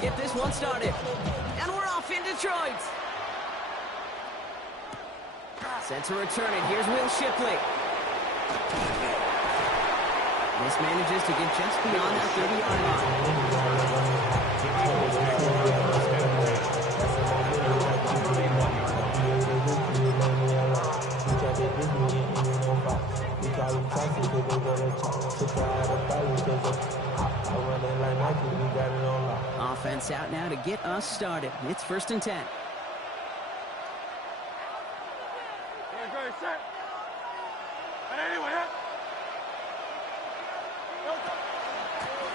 get this one started. And we're off in Detroit. Set to return it. Here's Will Shipley. This manages to get just beyond that 30-yard line. Offense out now to get us started. It's 1st and 10.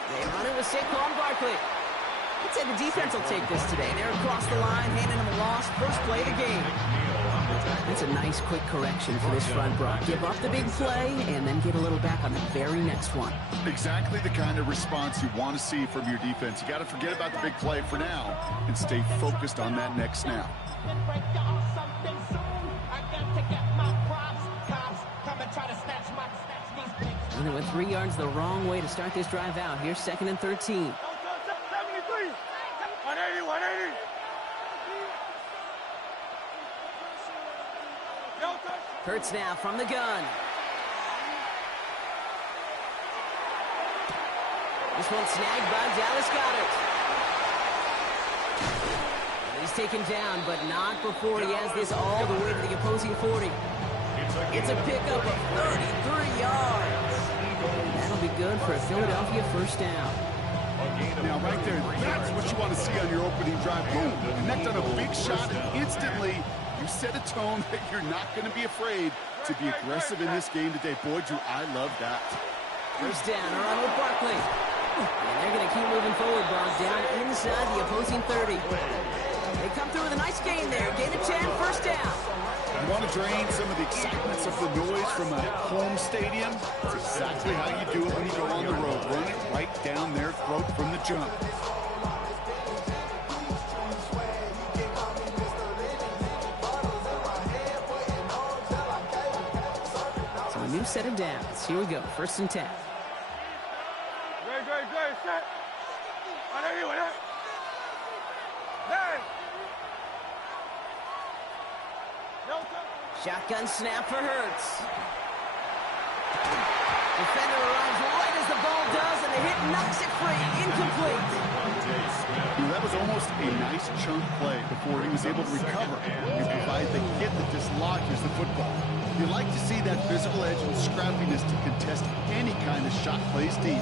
They run it with Saquon Barkley. I'd say the defense will take this today. They're across the line, handing them a loss. First play of the game. That's a nice quick correction for this front, Brock. Give up the big play and then get a little back on the very next one. Exactly the kind of response you want to see from your defense. You got to forget about the big play for now and stay focused on that next snap. And it went 3 yards the wrong way to start this drive out. Here's 2nd and 13. 73. 180, 180. Hurts now from the gun. This one snagged by Dallas Goedert. He's taken down, but not before he has this all the way to the opposing 40. It's a pickup of 33 yards. That'll be good for a Philadelphia first down. Now, right there, that's what you want to see on your opening drive. Boom, connect on a big shot, and instantly you set a tone that you're not going to be afraid to be aggressive in this game today. Boy, do I love that. First down, around with Barkley. And they're going to keep moving forward, Brock, down inside the opposing 30. They come through with a nice gain there. Gain of 10, first down. You want to drain some of the excitements of the noise from a home stadium? It's exactly how you do it when you go on the road. Run it right down their throat from the jump. So a new set of downs. Here we go, 1st and 10. Great, set. 180, 180. Shotgun snap for Hurts. Defender arrives right as the ball does, and the hit knocks it free. Incomplete. That was almost a nice chunk play before he was able to recover and provide the hit that dislodges the football. You like to see that physical edge and scrappiness to contest any kind of shot plays deep.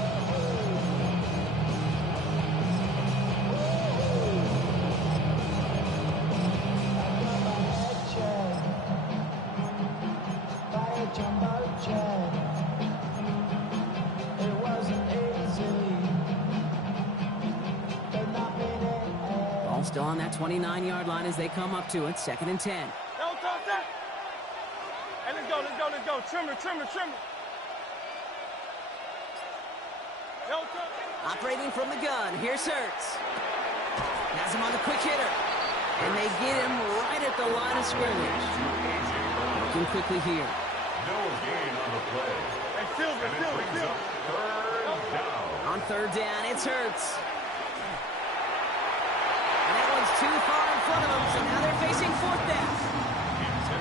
Ball still on that 29-yard line as they come up to it. 2nd and 10. Hey, let's go. Trimmer. Operating from the gun. Here's Hurts. Has him on the quick hitter. And they get him right at the line of scrimmage. Looking quickly here. No gain on the play. Still. On 3rd down, it's Hurts. And that one's too far in front of them, so now they're facing 4th down.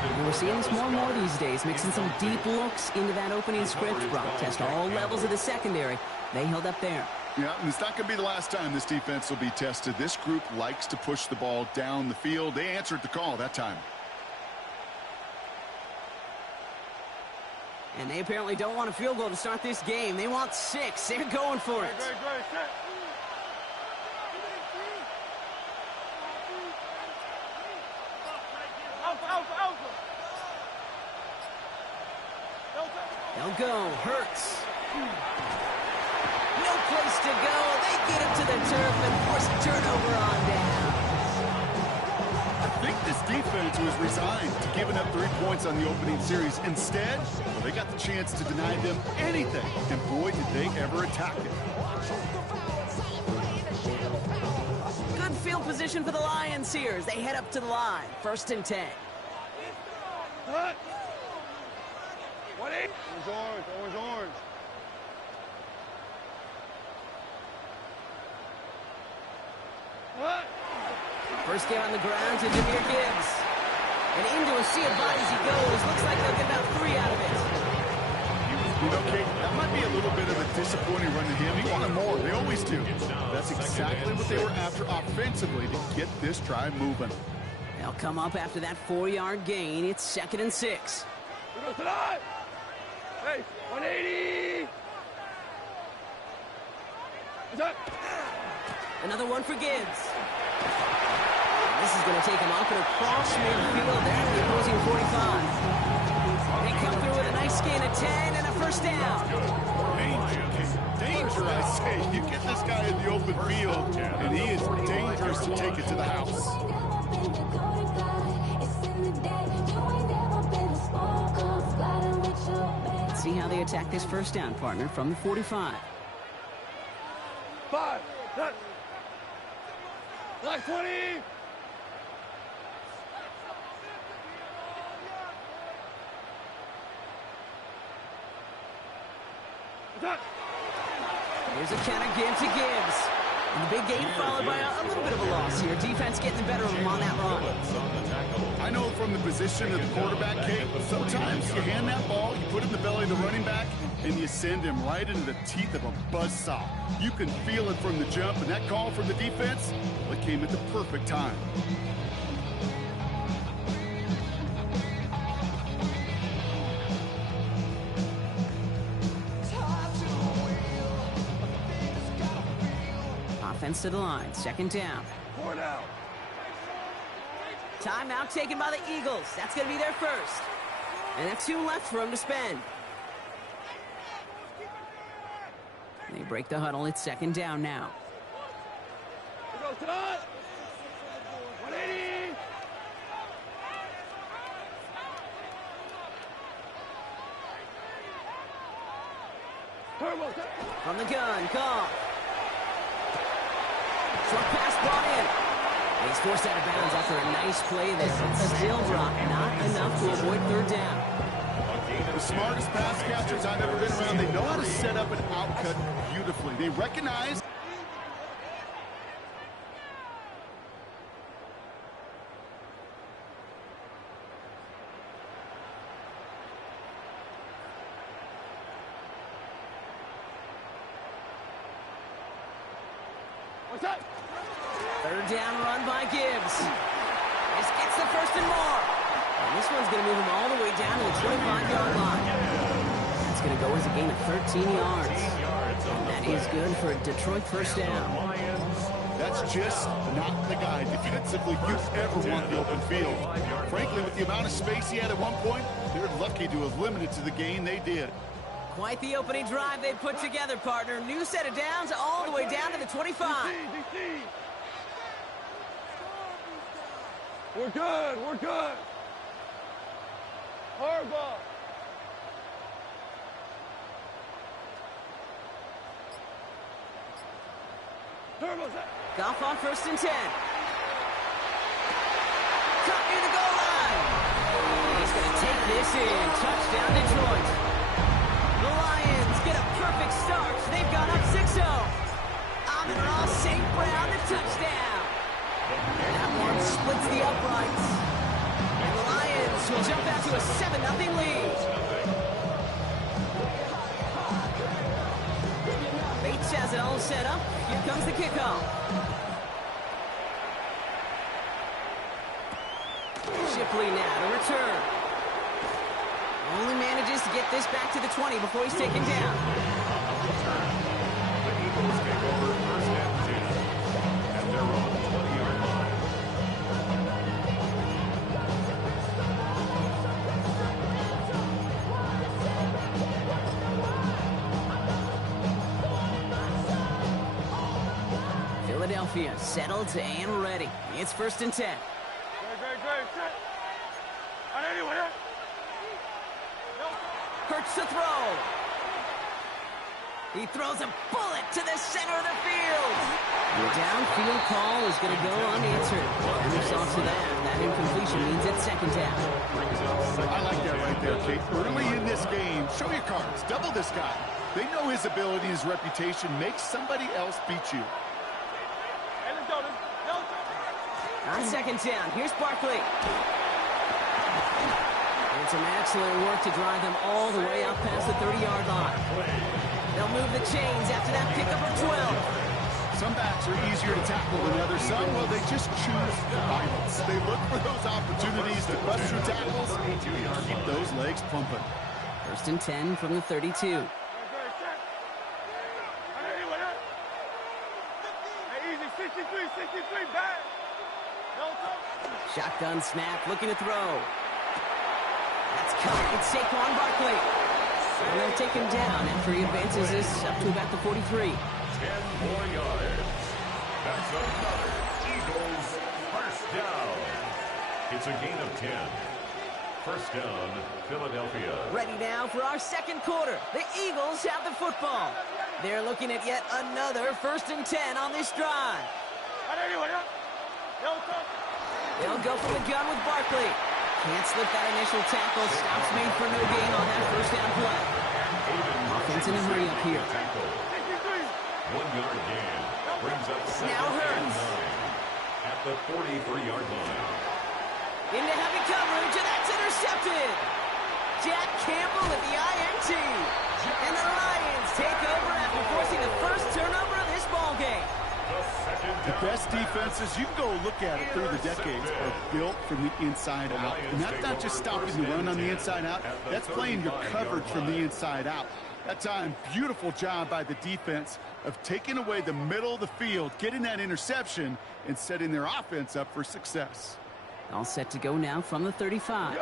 And we're seeing this more and more these days, mixing some deep looks into that opening script. Brock test all levels of the secondary. They held up there. Yeah, and it's not going to be the last time this defense will be tested. This group likes to push the ball down the field. They answered the call that time. And they apparently don't want a field goal to start this game. They want 6. They're going for it. Great, set. They'll go. Hurts. No place to go. They get him to the turf and force a turnover on down. I think this defense was resigned to giving up 3 points on the opening series. Instead, well, they got the chance to deny them anything. And boy, did they ever attack it. Good field position for the Lions here as they head up to the line. 1st and 10. Orange. What? First down on the ground to Jameer Gibbs. And into a sea of bodies he goes. Looks like they'll get about 3 out of it. You know, Kate, that might be a little bit of a disappointing run to him. He wanted more. They always do. That's exactly what they were after offensively to get this drive moving. They'll come up after that 4-yard gain. It's 2nd and 6. We go tonight. Hey, 180. What's up? Another one for Gibbs. This is going to take him up and across midfield there to the opposing 45. They come through with a nice gain of 10 and a first down. Danger, I say. You get this guy in the open field, and he is dangerous to take it to the house. Let's see how they attack this first down, partner, from the 45. 5. Like 20. Here's a count again to Gibbs. And the big gain followed by a little bit of a loss here. Defense getting the better of him on that run. I know from the position of the quarterback, Kate, sometimes you hand that ball, you put it in the belly of the running back, and you send him right into the teeth of a buzzsaw. You can feel it from the jump, and that call from the defense, well, it came at the perfect time. Offense to the line, 2nd down. 4 down. Timeout taken by the Eagles. That's going to be their first. And that's 2 left for them to spend. They break the huddle. It's 2nd down now. We go tonight. 180. Turbo. From the gun, call. Short pass brought in. And he's forced out of bounds after a nice play there. Still dropped. Not enough to avoid 3rd down. The smartest pass catchers I've ever been around, they know how to set up an outcut beautifully. They recognize. What's up? 3rd down run by Gibbs. This gets the first and more. And this one's going to move him all the way down to the 25-yard line. That's going to go as a gain of 13 yards. And that is good for a Detroit first down. That's just not the guy defensively you ever want the open field. Frankly, with the amount of space he had at one point, they're lucky to have limited to the gain they did. Quite the opening drive they put together, partner. New set of downs all the way down to the 25. We're good. We're good. Hardball. Turbo's up. Goff on 1st and 10. Cut near the goal line. He's going to take this in. Touchdown, Detroit. The Lions get a perfect start. They've gone up 6-0. Amon-Ra St. Brown, the touchdown. And that one splits the uprights. And the Lions will jump out to a 7-0 lead. Bates has it all set up. Here comes the kickoff. Shipley now to return. Only manages to get this back to the 20 before he's taken down. The Eagles take over 1st and 10 at their own 20-yard line. Philadelphia settled and ready. It's 1st and 10. Great. Set. On anyone, huh? Hurts to throw. He throws a bullet to the center of the field. The downfield call is going to go unanswered. And there's off to that. That incompletion means it's 2nd down. I like that right there, Kate. Early in this game, show your cards. Double this guy. They know his ability, his reputation makes somebody else beat you. Hey, let's go. On second down, here's Barkley. And some excellent work to drive them all the way out past the 30-yard line. They'll move the chains after that pickup of 12. Some backs are easier to tackle than others. Some, well, they just choose violence. They look for those opportunities to bust through tackles and keep those legs pumping. First and 10 from the 32. Shotgun snap, looking to throw. That's caught. It's Saquon Barkley. And they'll take him down after he advances this up to about the 43. 10 more yards. That's another Eagles first down. It's a gain of 10. First down, Philadelphia. Ready now for our second quarter. The Eagles have the football. They're looking at yet another first and 10 on this drive. They'll go for the gun with Barkley. Can't slip that initial tackle. Stops made for no gain on that first down play. Offense in a hurry up here. 1 yard gain. Brings up Now Hurts. At the 43-yard line. Into heavy coverage, and that's intercepted. Jack Campbell at the INT. And the Lions take over after forcing the first turnover of this ballgame. The best defenses, you can go look at it through the decades, are built from the inside out. And that's not just stopping the run on the inside out. That's playing your coverage from the inside out. That time, beautiful job by the defense of taking away the middle of the field, getting that interception, and setting their offense up for success. All set to go now from the 35.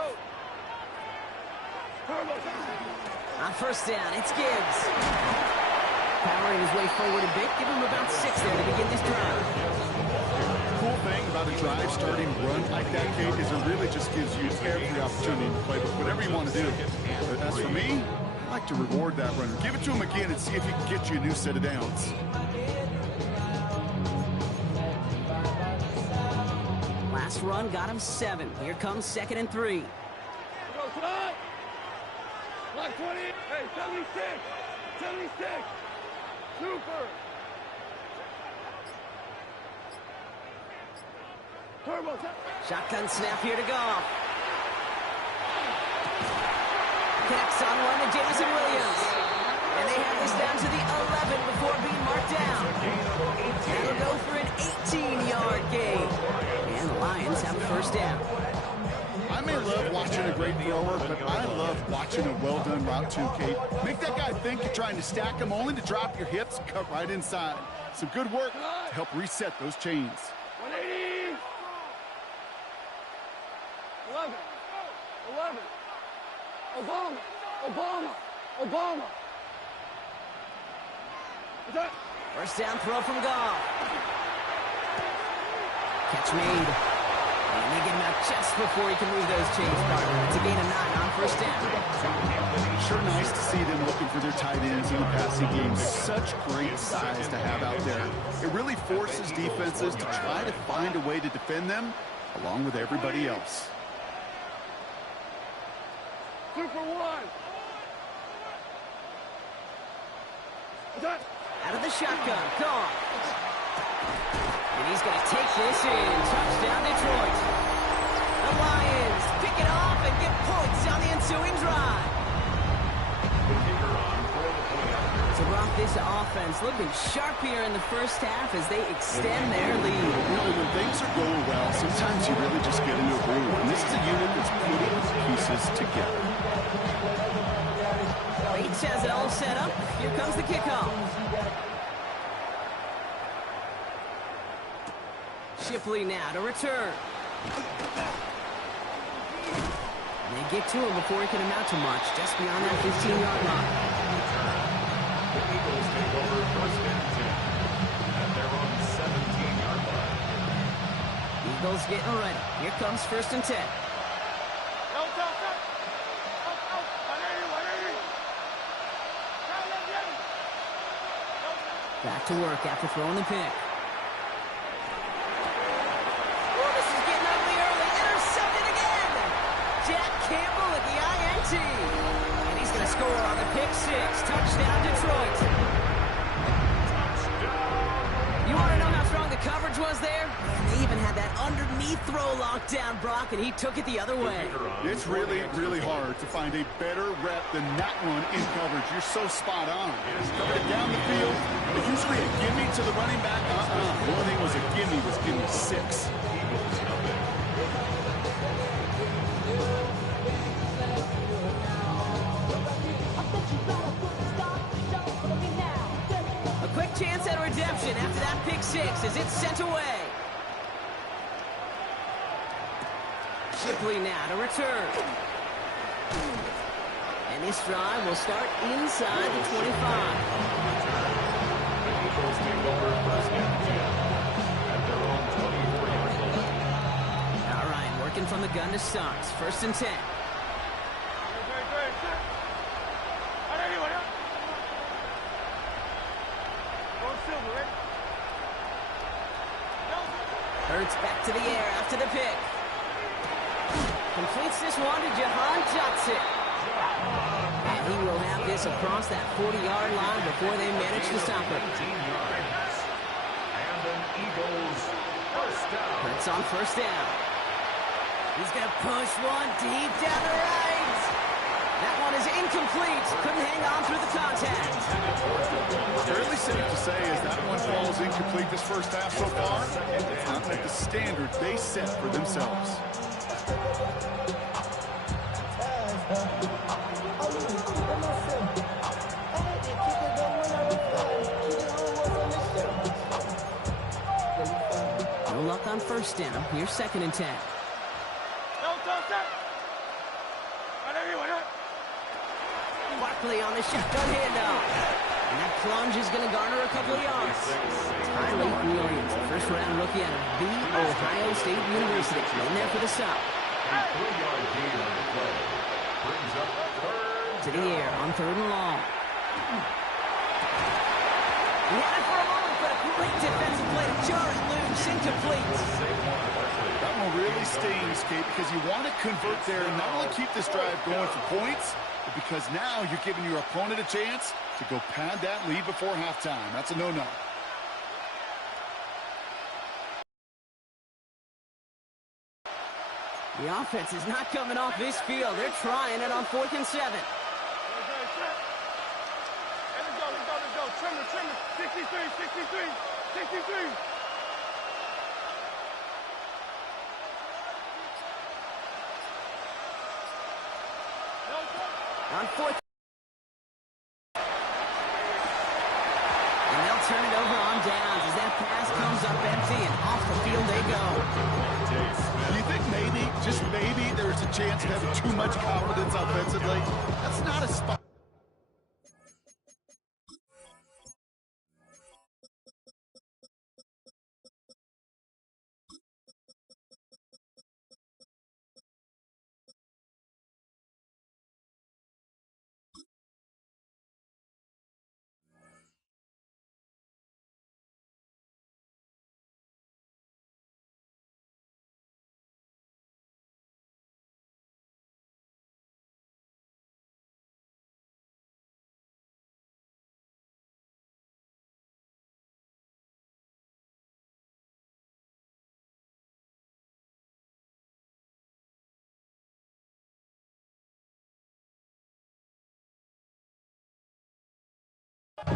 On first down, it's Gibbs. Powering his way forward a bit, give him about 6 there to begin this drive. Cool thing about a drive starting run like that, Kate, is it really just gives you every opportunity to play with whatever you want to do. But as for me, I like to reward that runner. Give it to him again and see if he can get you a new set of downs. Last run got him 7. Here comes 2nd and 3. Like 20. Hey, 76. 76. Super. Turbo. Shotgun snap here to Goff. Connects on one to Jameson Williams. And they have this down to the 11 before being marked down. That'll go for an 18-yard gain. And the Lions have a first down. I may love watching a great thrower, but I love watching a well-done route too, Kate. Make that guy think you're trying to stack him only to drop your hips, cut right inside. Some good work to help reset those chains. 180. 11. 11. Obama. Obama. Obama. What's that? First down throw from Goff. Catch made. And they get him out just before he can move those chains, partner. It's a gain of 9 on first down. Sure nice to see them looking for their tight ends in the passing game. Such great size to have out there. It really forces defenses to try to find a way to defend them along with everybody else. Super 1. What's that? Out of the shotgun, Goff. And he's going to take this in. Touchdown, Detroit. The Lions pick it off and get points on the ensuing drive. To rock this offense, looking sharp here in the first half as they extend their lead. You know, when things are going well, sometimes you really just get into a groove. And this is a unit that's putting pieces together. Bates has it all set up. Here comes the kickoff. Shipley now to return. And they get to him before he can amount to much, just beyond that 15-yard line. The Eagles take over first and 10 at their own 17-yard line. Eagles getting ready. Here comes first and 10. Back to work after throwing the pick. Jack Campbell at the INT. And he's going to score on the pick 6. Touchdown, Detroit. You want to know how strong the coverage was there? And they even had that underneath key throw locked down, Brock, and he took it the other way. It's really, really hard to find a better rep than that one in coverage. You're so spot on. Covered it down the field. But usually a gimme to the running back. The only thing was a gimme was gimme 6. A quick chance at redemption after that pick 6 as it's sent away. Shipley now to return. And this drive will start inside the 25. All right, working from the gun to start. 1st and 10. Hurts back to the air after the pick. Completes this one to Jahan Johnson. And he will have this across that 40-yard line before they manage to stop it. And an Eagles first down. Hurts on 1st down. He's going to push one deep down the right. That one is incomplete. Couldn't hang on through the contact. Fairly safe to say as that one falls incomplete this first half so far. It's not like the standard they set for themselves. No luck on 1st down. Here's 2nd and 10. Barkley on the shotgun handoff. And that plunge is going to garner a couple of yards. Tyler Williams, the first-round rookie out of the Ohio State University. In there for the stop. A 3-yard gain on the play. Brings up 3rd. To the air on 3rd and long. He had it for a moment, but a great defensive play to jar it loose. Incomplete. That one really stings, Kate, because you want to convert there and not only keep this drive going for points, but because now you're giving your opponent a chance to go pad that lead before halftime. That's a no-no. The offense is not coming off this field. They're trying it on 4th and 7. Let's go. Trimmer. 63. On 4th. And they'll turn it over on downs as that pass comes up empty and off the field they go. Do you think maybe, just maybe, there's a chance of having too much confidence offensively? That's not a spot.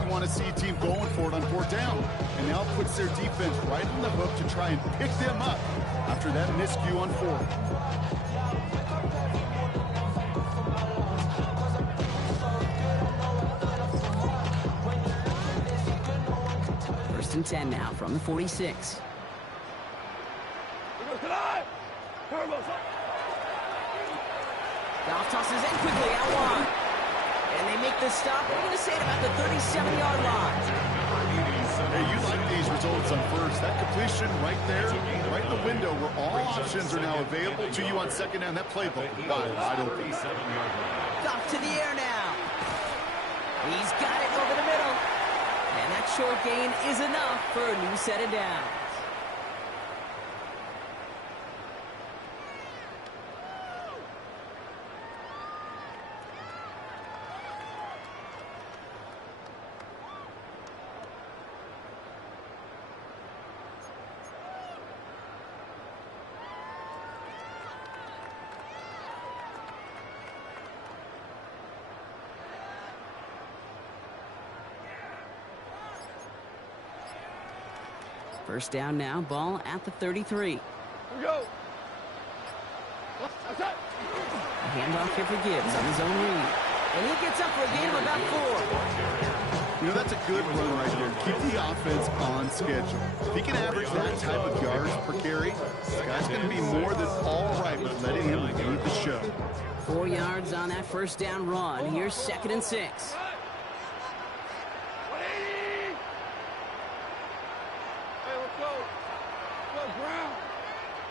You want to see a team going for it on 4th down. And now puts their defense right on the hook to try and pick them up after that miscue on 4th. 1st and 10 now from the 46. Goff tosses in quickly out wide. And they make the stop. We're going to say it about the 37-yard line. Hey, you like these results on 1st. That completion right there, right in the window where all options are now available to you on 2nd down. That playbook wide open. Goff to the air now. He's got it over the middle. And that short gain is enough for a new set of downs. First down now, ball at the 33. Here we go. That's it. The handoff here for Gibbs on his own read. And he gets up for a gain of about 4. You know, that's a good run right there. Keep the offense on schedule. If he can average that type of yards per carry, this guy's going to be more than all right with letting him lead the show. 4 yards on that first down run. Here's 2nd and 6. 180. Hey, let's go. Let's go, Brown.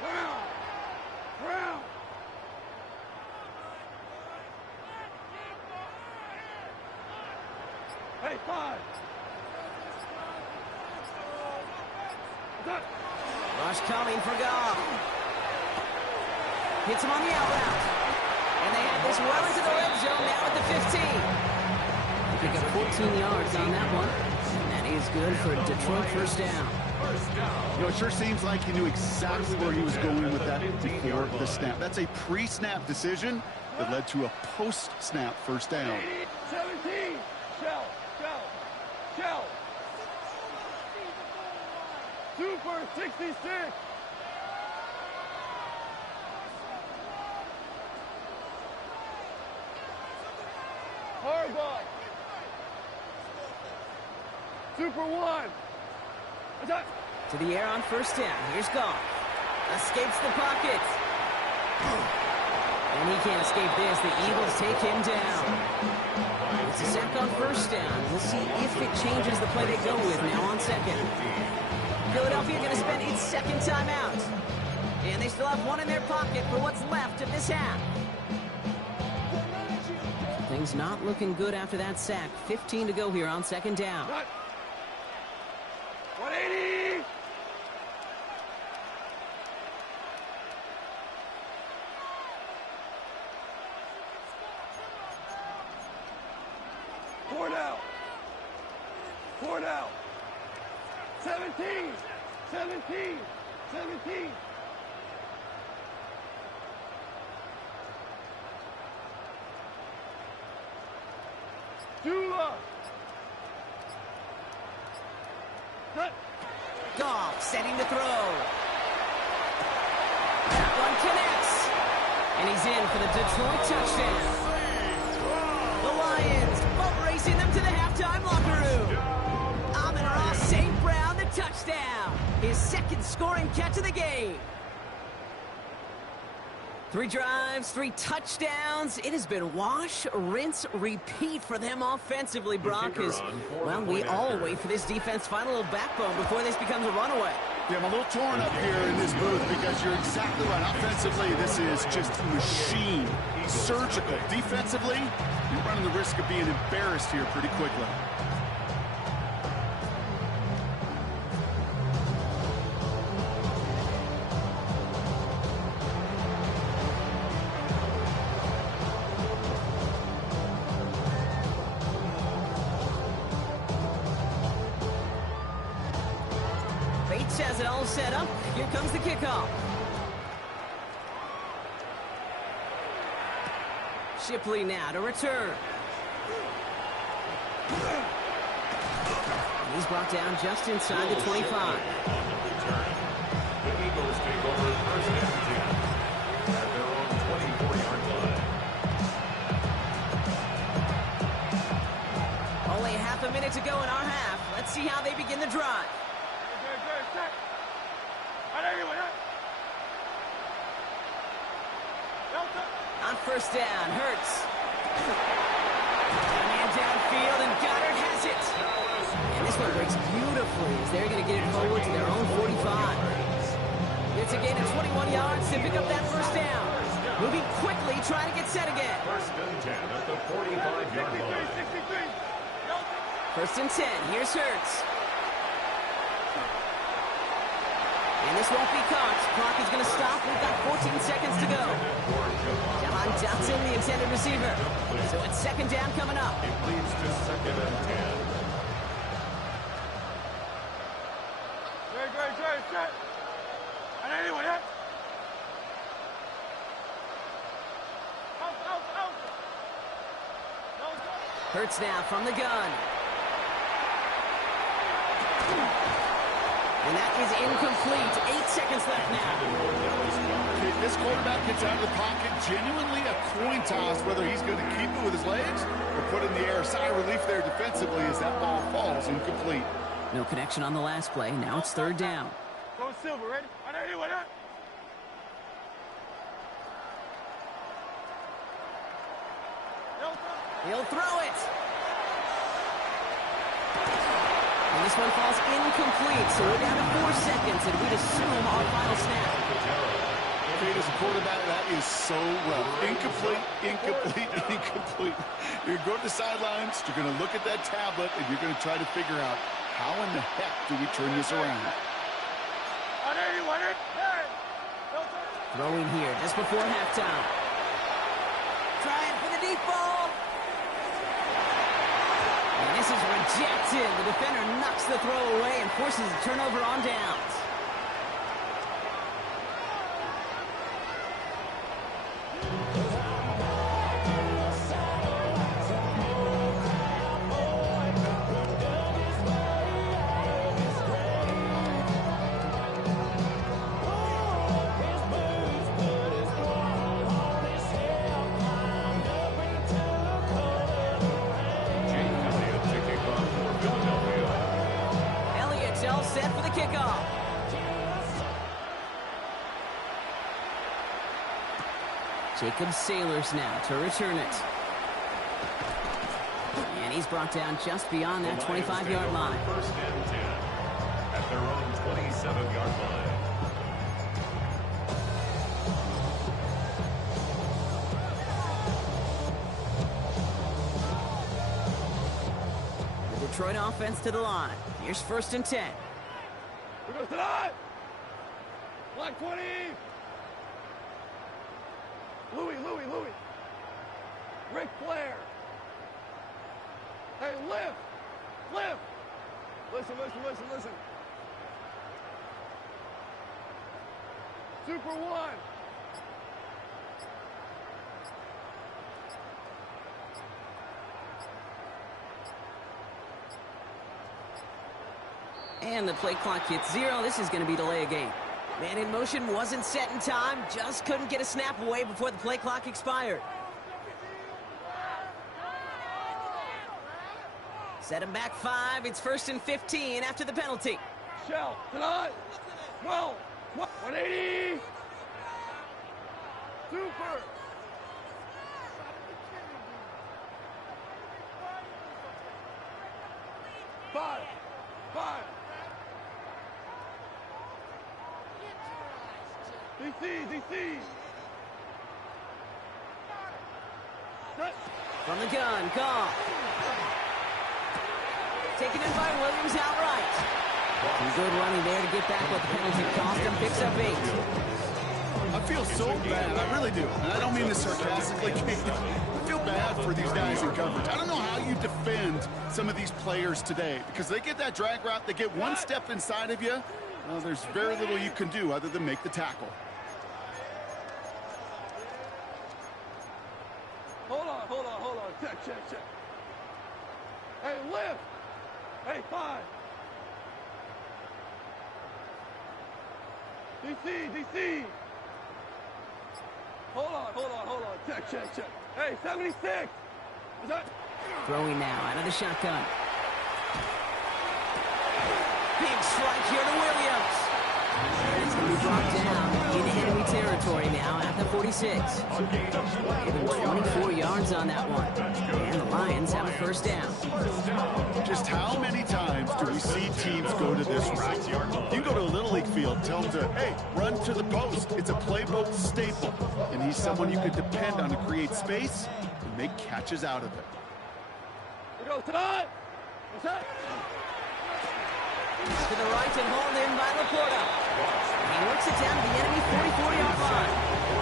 Brown. Brown. Hey, 5. Rush coming for Goff. Hits him on the out route. And they have this well into the red zone now at the 15. They pick up 14 yards on that one. And that is good for a Detroit first down. You know, it sure seems like he knew exactly where he was going with that before the snap. That's a pre-snap decision that led to a post-snap first down. 17. Shell. 2 for 66. Hard ball. 2 for 1. Attack. To the air on first down. Here's Goff. Escapes the pocket. And he can't escape this. The Eagles take him down. It's a sack on first down. We'll see if it changes the play they go with now on second. Philadelphia going to spend its second timeout. And they still have one in their pocket for what's left of this half. Things not looking good after that sack. 15 to go here on second down. 180. Four down. 17. 2 Goff setting to throw. That one connects. And he's in for the Detroit touchdown. The Lions boat racing them to the halftime locker room. Amon-Ra St. Brown, the touchdown. His second scoring catch of the game. 3 drives, 3 touchdowns. It has been wash, rinse, repeat for them offensively, Brock. Well, we all wait for this defense to find a little backbone before this becomes a runaway. Yeah, I'm a little torn up here in this booth because you're exactly right. Offensively, this is just machine, surgical. Defensively, you're running the risk of being embarrassed here pretty quickly. Bates has it all set up. Here comes the kickoff. Shipley now to return. He's brought down just inside the 25. The Eagles take over first and 10 at their own 24-yard line. Only half a minute to go in our half. Let's see how they begin the drive. On first down, Hurts. Man downfield, and Goddard has it. And this one breaks beautifully as they're going to get it forward to their own 45. It's a gain of 21 yards to pick up that first down. Moving quickly, trying to get set again. First and 10 at the 45-yard line. First and 10, here's Hurts. And this won't be caught. Clock is going to stop. We've got 14 seconds to go. John Dotson, the intended receiver. So it's second down coming up. It leads to second and 10. Great. And anyway, Hurts now from the gun. And that is incomplete. 8 seconds left now. If this quarterback gets out of the pocket, genuinely a coin toss whether he's going to keep it with his legs or put in the air. Sigh of relief there defensively as that ball falls incomplete. No connection on the last play. Now it's third down. Go Silver, ready? He'll throw it. And this one falls incomplete, so we're down to 4 seconds, and we'd assume our final snap. As a quarterback, that is so rough. Incomplete, incomplete, incomplete. You're going to the sidelines, you're going to look at that tablet, and you're going to try to figure out how in the heck do we turn this around. Throwing here just before halftime. Trying for the deep ball. And this is rejected. The defender knocks the throw away and forces a turnover on downs. Set for the kickoff. Jacob Sailors now to return it. And he's brought down just beyond that 25-yard line. First and 10 at their own 27-yard line. The Detroit offense to the line. Here's first and 10. We go tonight. Black 20. Louis. Ric Flair. Hey, lift. Listen. Super One. And the play clock hits 0. This is going to be delay a game. Man in motion wasn't set in time. Just couldn't get a snap away before the play clock expired. Set him back 5. It's first and 15 after the penalty. Shell, tonight. 12. 180. Super. Five. DC. From the gun, Goff. Taken in by Williams outright. Some good running there to get back what the penalty cost him. Picks up 8. I feel so bad. I really do. And I don't mean this sarcastically. I feel bad for these guys in coverage. I don't know how you defend some of these players today because they get that drag route. They get one step inside of you. Well, there's very little you can do other than make the tackle. Hold on. Check. Hey, lift. Hey, 5. DC. Hold on. Check. Hey, 76. Is that? Throwing now out of the shotgun. Big strike here to Williams. And it's going to be brought down in enemy territory now at the 46. Given 24 yards on that one. And the Lions have a first down. Just how many times do we see teams go to this route? You go to a Little League field, tell them to, hey, run to the post. It's a playbook staple. And he's someone you can depend on to create space and make catches out of it. We go tonight. What's that? To the right and hauled in by Laporta. He works it down to the enemy 44-yard line.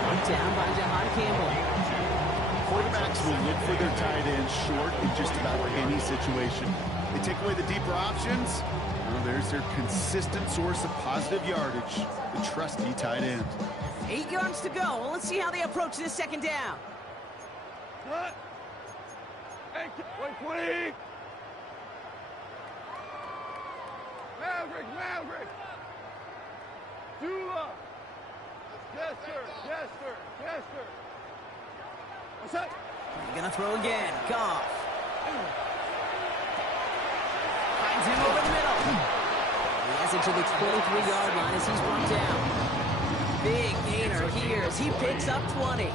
One down by Jahan Campbell. Quarterbacks will look for their tight end short in just about any situation. They take away the deeper options. Well, there's their consistent source of positive yardage, the trusty tight end. 8 yards to go. Well, let's see how they approach this second down. What? Hey, 120. Maverick. Dula. Yes, sir. Yes, sir. Yes, sir. What's that? They're gonna throw again. Goff. Finds him over the middle. He has it to the 23-yard line as he's brought down. Big gainer here as he picks up 20.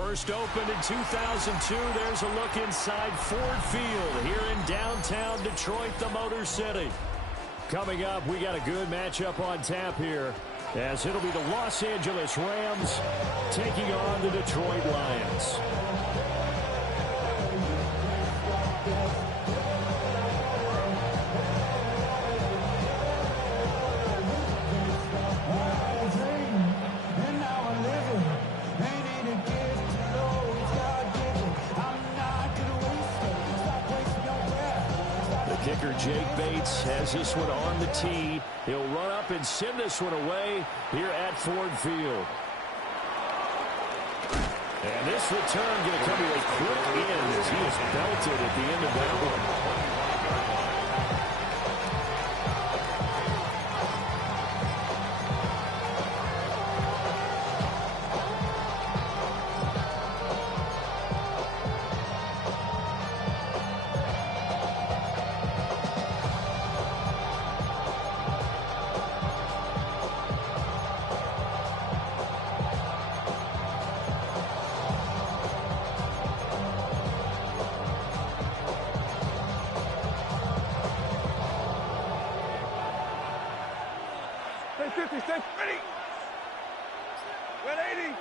First opened in 2002. There's a look inside Ford Field here in downtown Detroit, the Motor City. Coming up, we got a good matchup on tap here, as it'll be the Los Angeles Rams taking on the Detroit Lions. Kicker Jake Bates has this one on the tee. He'll run up and send this one away here at Ford Field. And this return going to come to a quick end as he is belted at the end of that one. Ready. 180.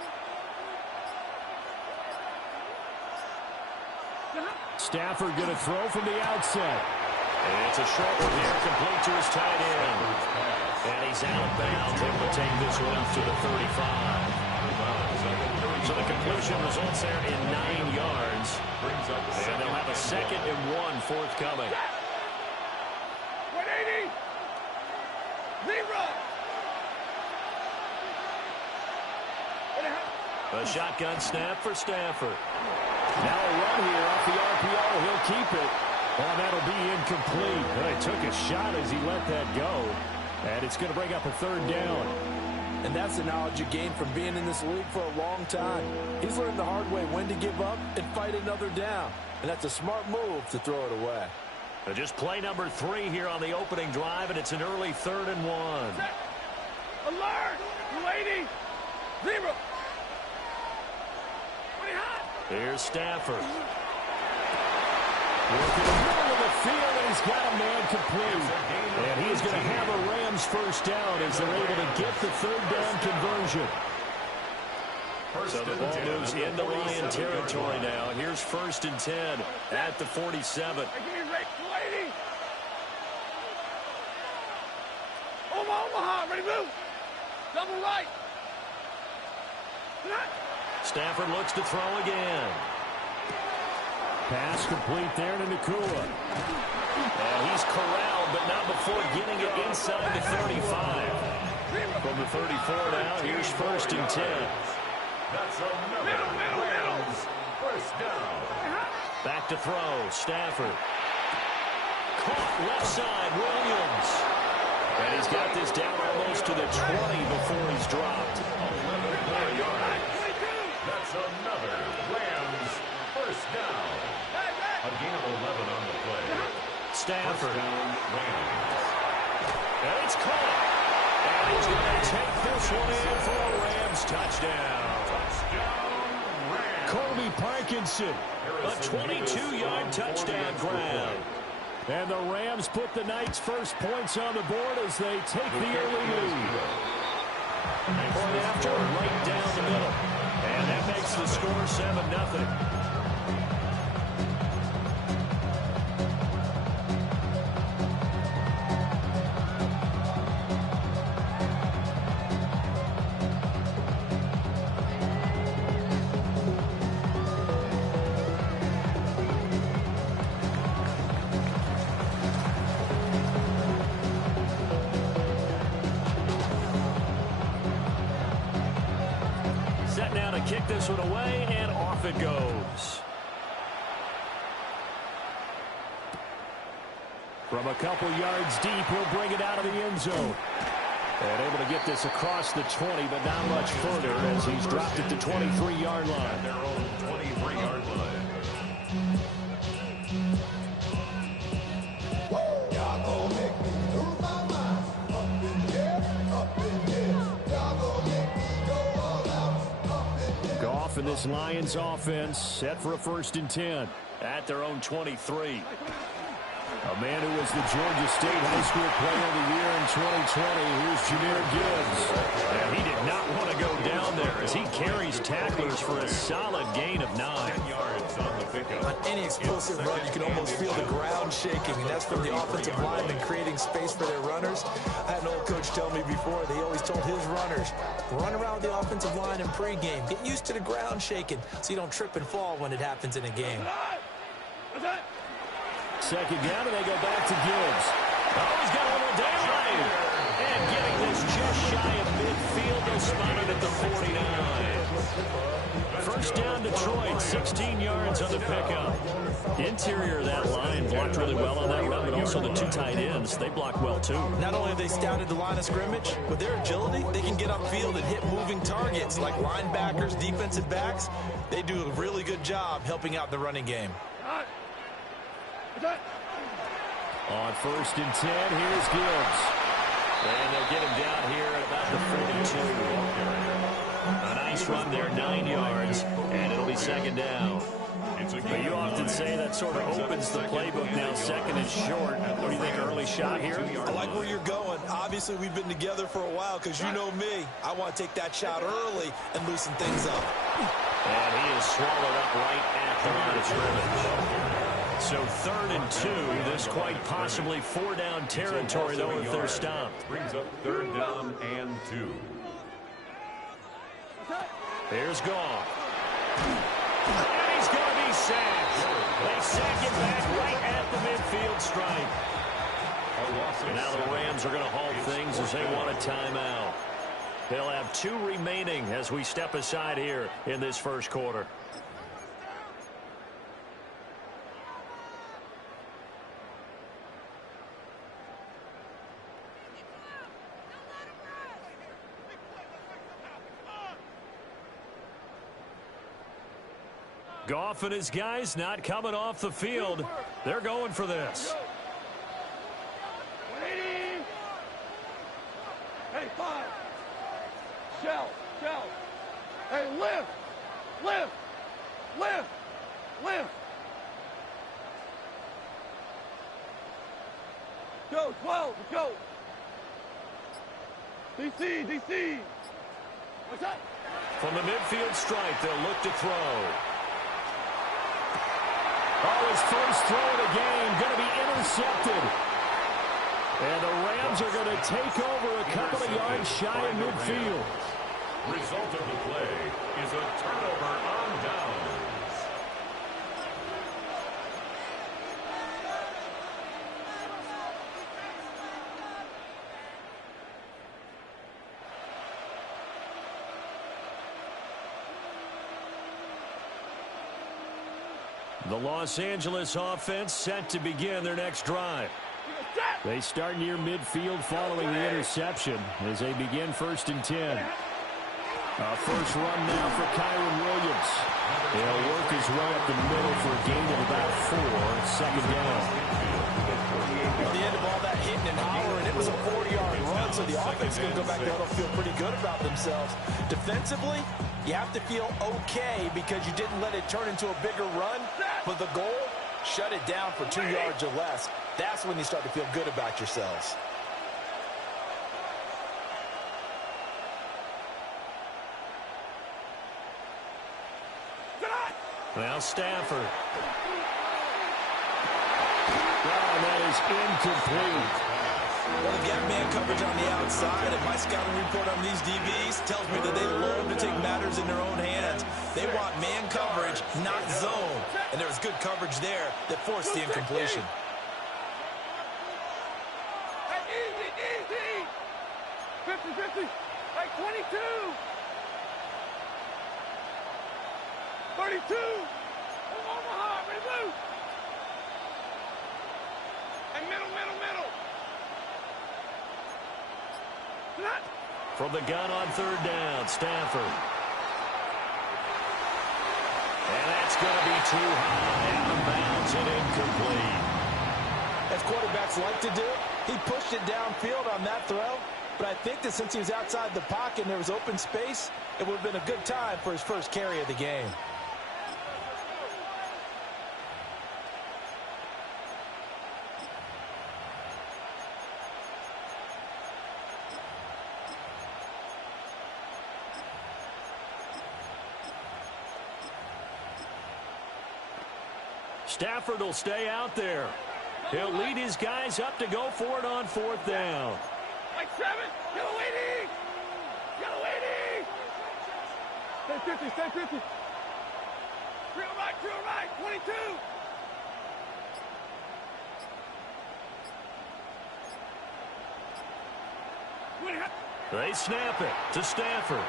Stafford going to throw from the outset. And it's a short one here, complete to his tight end. And he's out of bounds, able to take this one up to the 35. So the completion results there in 9 yards. And they'll have a 2nd and 1 forthcoming. 180. 0. A shotgun snap for Stafford. Now a run here off the RPO. He'll keep it. And that'll be incomplete. Well, he took a shot as he let that go. And it's going to bring up a 3rd down. And that's the knowledge you gain from being in this league for a long time. He's learned the hard way when to give up and fight another down. And that's a smart move to throw it away. Just play number 3 here on the opening drive, and it's an early 3rd and 1. Alert! 280. 0. Here's Stafford. Working in the middle of the field, and he's got a man complete. And he's going to have a Rams first down as they're able to get the 3rd down conversion. So the ball moves into Lion territory now. Here's 1st and 10 at the 47. Give me Rick, 280. Omaha, ready, move. Double right. Stafford looks to throw again. Pass complete there to Nakua. And he's corralled, but not before getting it inside the 35. From the 34 now, here's 1st and 10. That's another Rams first down. Back to throw, Stafford. Caught left side, Williams. And he's got this down almost to the 20 before he's dropped. 11 more yards. That's another Rams first down. A gain of 11 on the play. Stafford. Down, Rams. And it's caught. And he's going to take this one in for a Rams touchdown. Colby Parkinson, a 22-yard touchdown grab. And the Rams put the Knights' first points on the board as they take the early lead. Point after, right down the middle. And that makes the score 7-0. Now to kick this one away, and off it goes. From a couple yards deep, he'll bring it out of the end zone. And able to get this across the 20, but not much further as he's dropped it to 23-yard line. Their own 23-yard line. Y'all gon' make me lose my mind. Up in here, up in here. Y'all gon' make me go all out. Up in here. Goff and this Lions offense set for a 1st and 10 at their own 23. A man who was the Georgia State High School Player of the Year in 2020. Here's Jahmyr Gibbs. And he did not want to go down there as he carries tacklers for a solid gain of 9. 10 yards on the pickup. On any explosive run, you can almost feel the ground shaking, and that's from the offensive linemen creating space for their runners. I had an old coach tell me before, they always told his runners, run around the offensive line in pregame. Get used to the ground shaking so you don't trip and fall when it happens in a game. Second down, and they go back to Gibbs. Oh, he's got a little daylight. And getting this just shy of midfield, they'll spot it at the 49. First down, Detroit, 16 yards on the pickup. Interior of that line blocked really well on that run, but also the 2 tight ends, they blocked well too. Not only have they scouted the line of scrimmage, with their agility, they can get upfield and hit moving targets like linebackers, defensive backs. They do a really good job helping out the running game. On 1st and 10, here's Gibbs. And they'll get him down here at about the 42. A nice run there, 9 yards, and it'll be 2nd down. But you often say that sort of opens the playbook now. 2nd is short. What do you think, early shot here? I like where you're going. Obviously, we've been together for a while because you know me. I want to take that shot early and loosen things up. And he is swallowed up right at the line of scrimmage. So 3rd and 2, this quite possibly 4-down territory, though, if they're stopped. Brings up 3rd down and 2. Here's Goff. And he's going to be sacked. They sack him back right at the midfield stripe. And now the Rams are going to halt things as they want a timeout. They'll have 2 remaining as we step aside here in this first quarter. Goff and his guys not coming off the field. They're going for this. Hey, 5. Shell. Hey, lift. Go, 12, go. DC. What's that? From the midfield stripe, they'll look to throw. Oh, his first throw of the game going to be intercepted. And the Rams are going to take over a couple of yards shy of midfield. Result of the play is a turnover on downs. The Los Angeles offense set to begin their next drive. They start near midfield following the interception as they begin 1st and 10. First run now for Kyron Williams. He'll work his way up the middle for a gain of about 4. 2nd down. At the end of all that hitting and hollering, it was a 40-yard run, so the offense is going to go back there and feel pretty good about themselves. Defensively, you have to feel okay because you didn't let it turn into a bigger run, but the goal, shut it down for 2 yards or less. That's when you start to feel good about yourselves. Now Stafford. And that is incomplete. Well, they've got man coverage on the outside, and my scouting report on these DBs tells me that they love to take matters in their own hands. They want man coverage, not zone. And there was good coverage there that forced the incompletion. Hey, easy. 50, like 22. 32. Omaha, ready to move. And middle. From the gun on 3rd down, Stafford. And that's going to be too high, out of bounds and incomplete. As quarterbacks like to do, he pushed it downfield on that throw. but I think that since he was outside the pocket and there was open space, it would have been a good time for his first carry of the game. Stafford will stay out there. He'll lead his guys up to go for it on 4th down. Like 7. Yellow 80. Yellow 80. Stay 50. Stay 50. 3 on right. 2 on right. 22. They snap it to Stafford.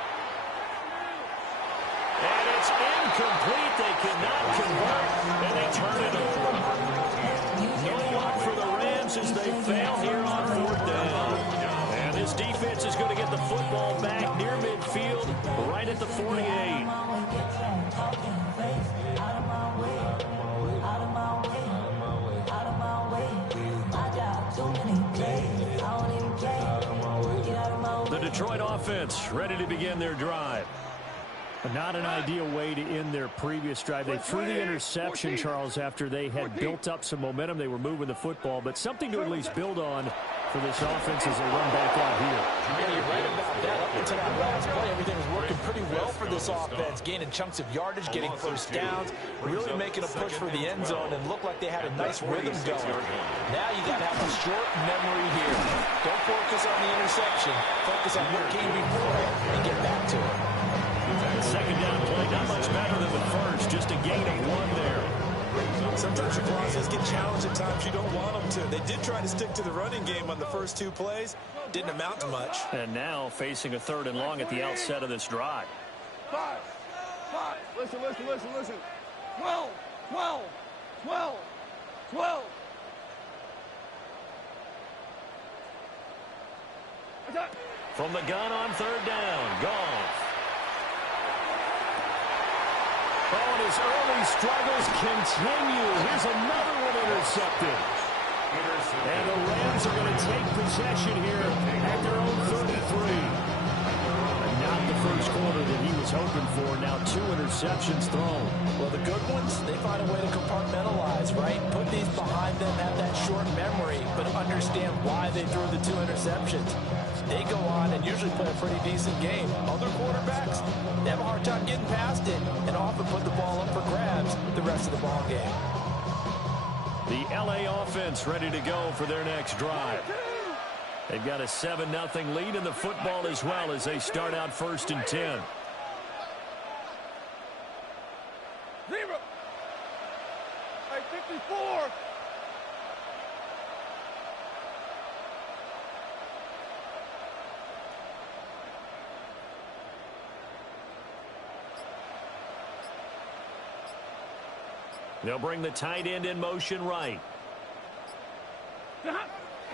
And it's incomplete. They cannot convert, and they turn it over. No luck for the Rams as they fail here on 4th down. And this defense is going to get the football back near midfield, right at the 48. The Detroit offense ready to begin their drive. Not an ideal way to end their previous drive. They threw the interception, Charles, after they had built up some momentum. They were moving the football, but something to at least build on for this offense as they run back out here. Yeah, you're right about that. Up until that last play, everything was working pretty well for this offense, gaining chunks of yardage, getting first downs, really making a push for the end zone, and looked like they had a nice rhythm going. Now you got to have a short memory here. Don't focus on the interception. Focus on what came before it and get back to it. The second down play, not much better than the first, just a gain of 1 there. Sometimes your process get challenged at times you don't want them to. They did try to stick to the running game on the first 2 plays. Didn't amount to much. And now facing a 3rd and long at the outset of this drive. 5. Listen. 12. 12. From the gun on 3rd down, Goff. Oh, and his early struggles continue. Here's another one intercepted. And the Rams are going to take possession here at their own 33. Not the first quarter that he was hoping for. Now 2 interceptions thrown. Well, the good ones, they find a way to compartmentalize, right? Put these behind them, have that short memory, but understand why they threw the 2 interceptions. They go on and usually play a pretty decent game. Other quarterbacks, they have a hard time getting past it and often put the ball up for grabs the rest of the ball game. The LA offense ready to go for their next drive. They've got a 7-0 lead in the football as well as they start out 1st and 10. 0. 54. They'll bring the tight end in motion right.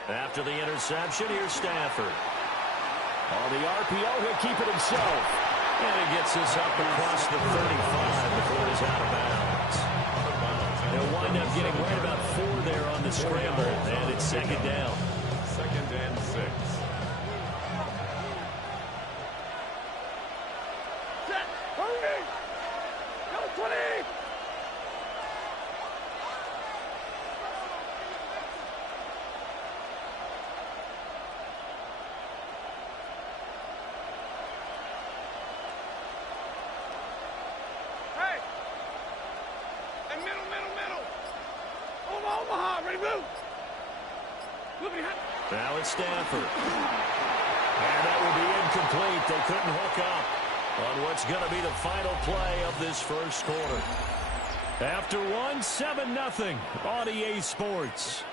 After the interception, here's Stafford. On the RPO, he'll keep it himself. And he gets this up across the 35 before he's out of bounds. They'll wind up getting right about 4 there on the scramble. And it's 2nd down. 2nd and 6. Set. Hurry. Go 20. Now it's Stafford. And that will be incomplete. They couldn't hook up on what's going to be the final play of this first quarter. After 1, 7-0 on EA Sports.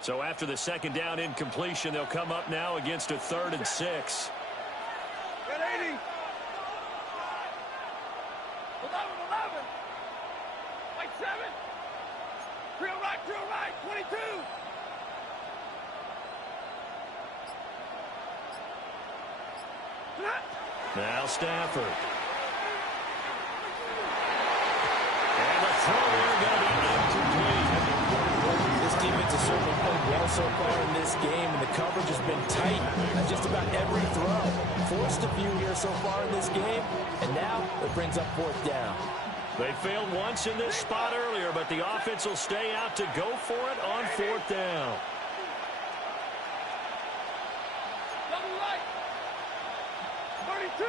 So after the 2nd down incompletion, they'll come up now against a 3rd and 6. Get 80. 11. Now Stafford. And the throw there going to be incomplete. This defense has certainly played well so far in this game, and the coverage has been tight on just about every throw. Forced a few here so far in this game, and now it brings up fourth down. They failed once in this spot earlier, but the offense will stay out to go for it on fourth down. Double right. 32.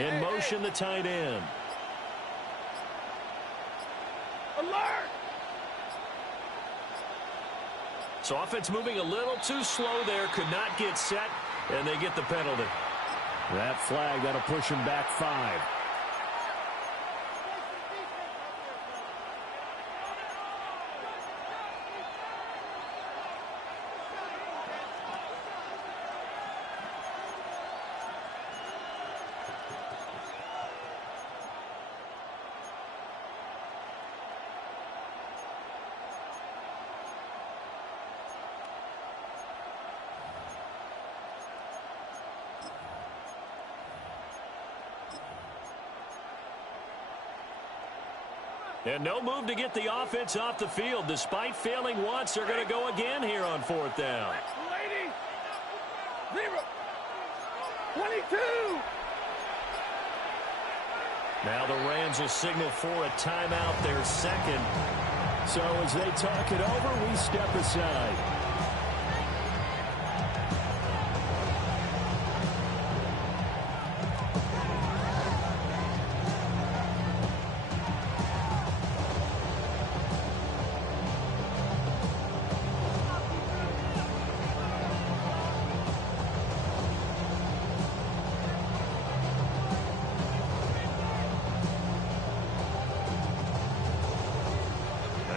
In motion, the tight end. Alert! So offense moving a little too slow there, could not get set, and they get the penalty. That flag, that'll push him back 5. And no move to get the offense off the field. Despite failing once, they're going to go again here on fourth down. 0. 22. Now the Rams will signal for a timeout, their second. So as they talk it over, we step aside.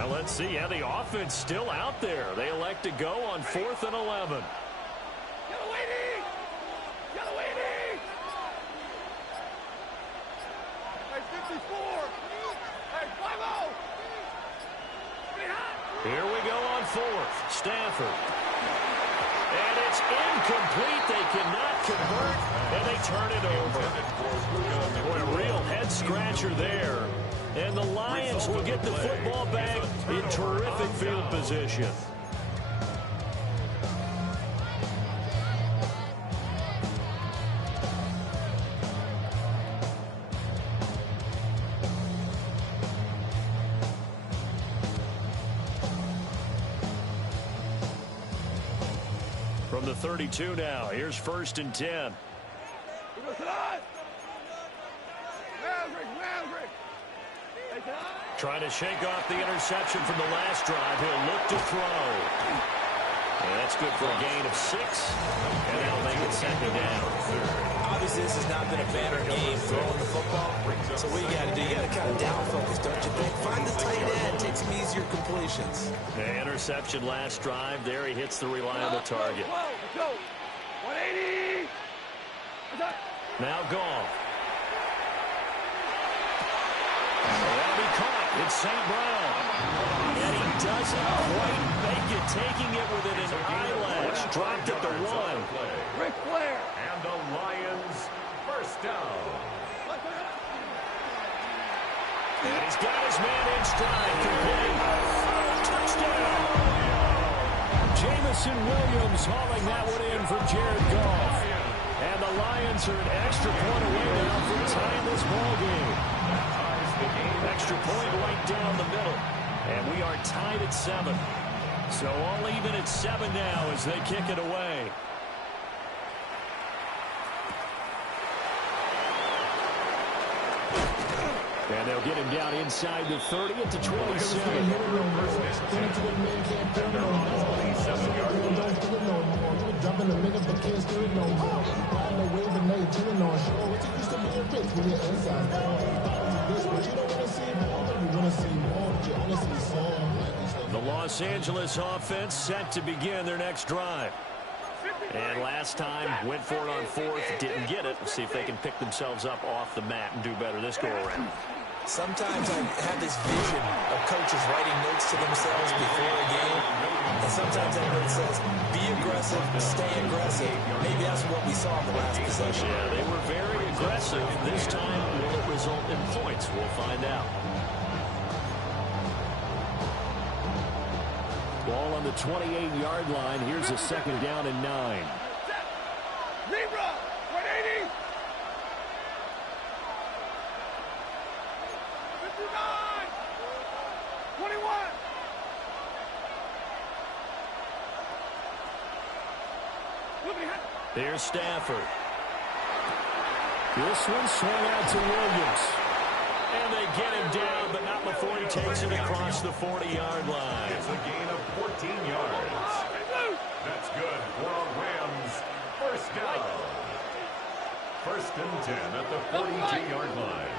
Let's see how the offense still out there. They elect to go on 4th and 11. Yellow waiting! Yellow waiting! Hey, 54! Hey, 5-0! Here we go on 4th. Stafford. And it's incomplete. They cannot convert, and they turn it over. Boy, a real head-scratcher there. And the Lions will get the football back in terrific field position. From the 32 now, here's 1st and 10. Trying to shake off the interception from the last drive. He'll look to throw. And that's good for a gain of 6. And that'll make it 2nd down. Obviously, this has not been a banner game throwing the football. So what you got to do, you got to kind of down focus, don't you think? Find the tight end, take some easier completions. The interception last drive. There he hits the reliable target. Let's go. 180. Now Goff. That'll be caught. It's St. Brown. And he doesn't quite make it, taking it within an eyelash. Dropped at the 1. Ric Flair. And the Lions, 1st down. And he's got his man in stride. Complete. Touchdown. Jamison Williams hauling that one in for Jared Goff. And the Lions are an extra point away now from tying this ball game. Extra point right down the middle. And we are tied at 7. So all even at 7 now as they kick it away. And they'll get him down inside the 30 at the 27. The Los Angeles offense set to begin their next drive. And last time, went for it on 4th, didn't get it. We'll see if they can pick themselves up off the mat and do better this go-around. Sometimes I have this vision of coaches writing notes to themselves before a game, and sometimes that note says, be aggressive, stay aggressive. Maybe that's what we saw in the last possession. Yeah, they were very aggressive. This time, will it result in points? We'll find out. Ball on the 28-yard line. Here's a second down and 9. Zebra, 180. 59. 21. There's Stafford. This one swung out to Williams. And they get him down, but not before he takes it across the 40-yard line. It's a gain of 14 yards. That's good for a Rams first down. First and 10 at the 42-yard line.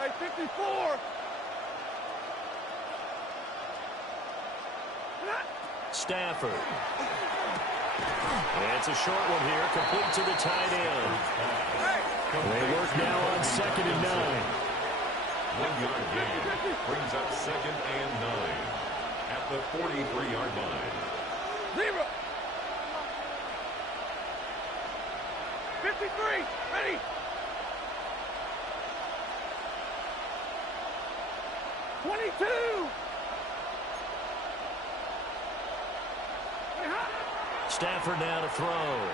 Hey, 54. Stafford. And it's a short one here, complete to the tight end. They work now on second and 9. 1 yard gain brings up second and 9 at the 43-yard line. Zebra. 53. Ready. Stafford now to throw.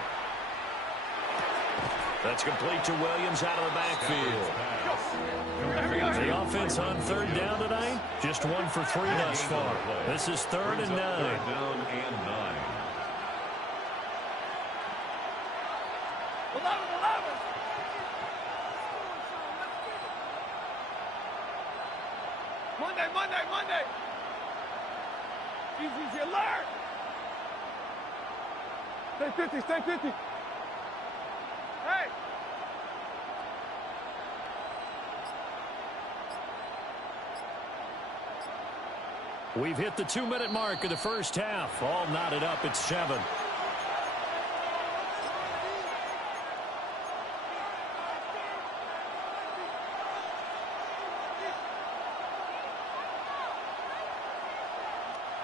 That's complete to Williams out of the backfield. The offense on third down tonight, just 1 for 3 thus far. This is third and 9. Down and 9. 11. Monday. Easy alert. Stay 50. Hey. We've hit the 2-minute mark of the first half. All knotted up at 7.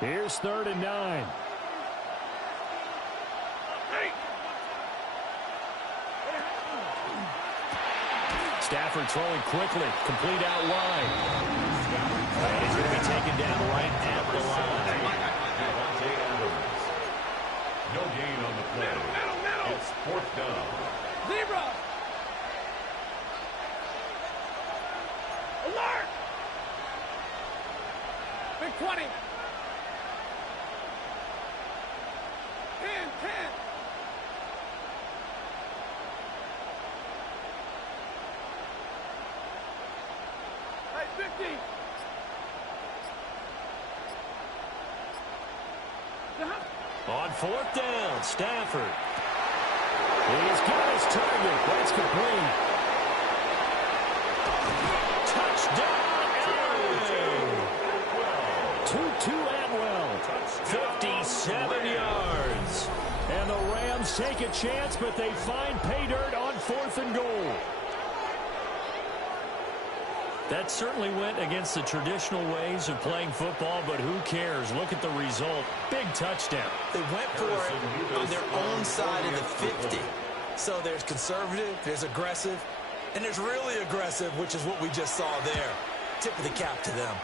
Here's third and 9. Stafford throwing quickly, complete out wide. And he's going to be taken down right at the line. No gain on the play. It's fourth down. Zebra. Alert. Big 20. 10. Hey, 50. On fourth down, Stafford. He's got his target. That's complete. Touchdown, LA! Tutu Atwell, 57 yards. And the Rams take a chance, but they find pay dirt on 4th and goal. That certainly went against the traditional ways of playing football, but who cares? Look at the result. Big touchdown. They went for it on their own side of the 50. So there's conservative, there's aggressive, and there's really aggressive, which is what we just saw there. Tip of the cap to them.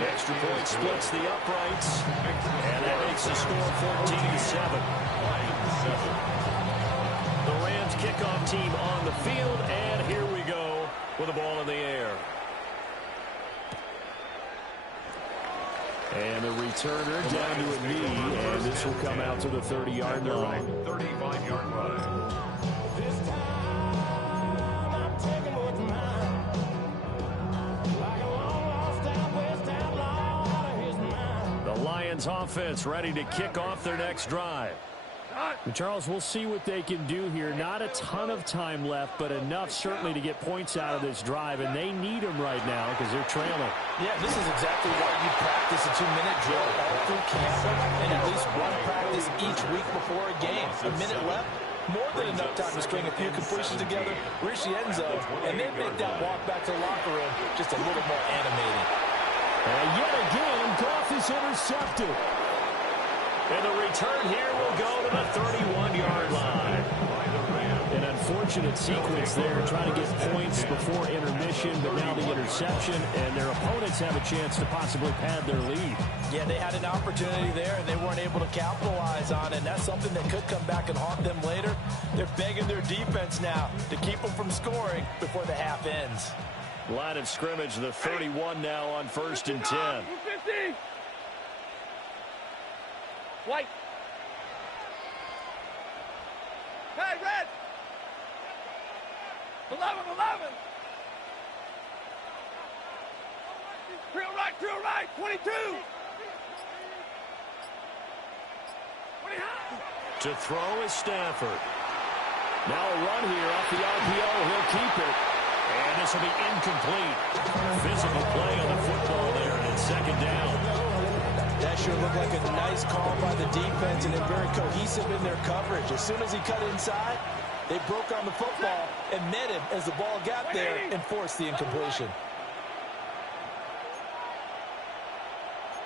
Extra point splits the uprights, and that makes the score 14-7. The Rams kickoff team on the field, and here we go with the ball in the air. And the returner down to a knee, and this will come out to the 30-yard line. 35-yard line. This time I'm taking what's mine. Like a long-lost out west outlaw out of his mind. The Lions offense ready to kick off their next drive. And Charles, we'll see what they can do here. Not a ton of time left, but enough certainly to get points out of this drive, and they need them right now because they're trailing. Yeah, this is exactly why you practice a 2-minute drill all through camp and at least one practice each week before a game. A minute left, More than enough time to string a few completions together, reach the end zone, and then make that walk back to the locker room just a little more animated. And yet again, Goff is intercepted. And the return here will go to the 31-yard line. An unfortunate sequence there, trying to get points before intermission, but now the interception, and their opponents have a chance to possibly pad their lead. Yeah, they had an opportunity there, and they weren't able to capitalize on it, and that's something that could come back and haunt them later. They're begging their defense now to keep them from scoring before the half ends. Line of scrimmage, the 31 now on 1st and 10. 250. White. Hey, red. 11. Drill right, 22. 20 high. To throw is Stafford. Now a run here off the RPO. He'll keep it. And this will be incomplete. Physical play on the football there, and it's 2nd down. That sure looked like a nice call by the defense, and they're very cohesive in their coverage. As soon as he cut inside, they broke on the football and met him as the ball got there and forced the incompletion.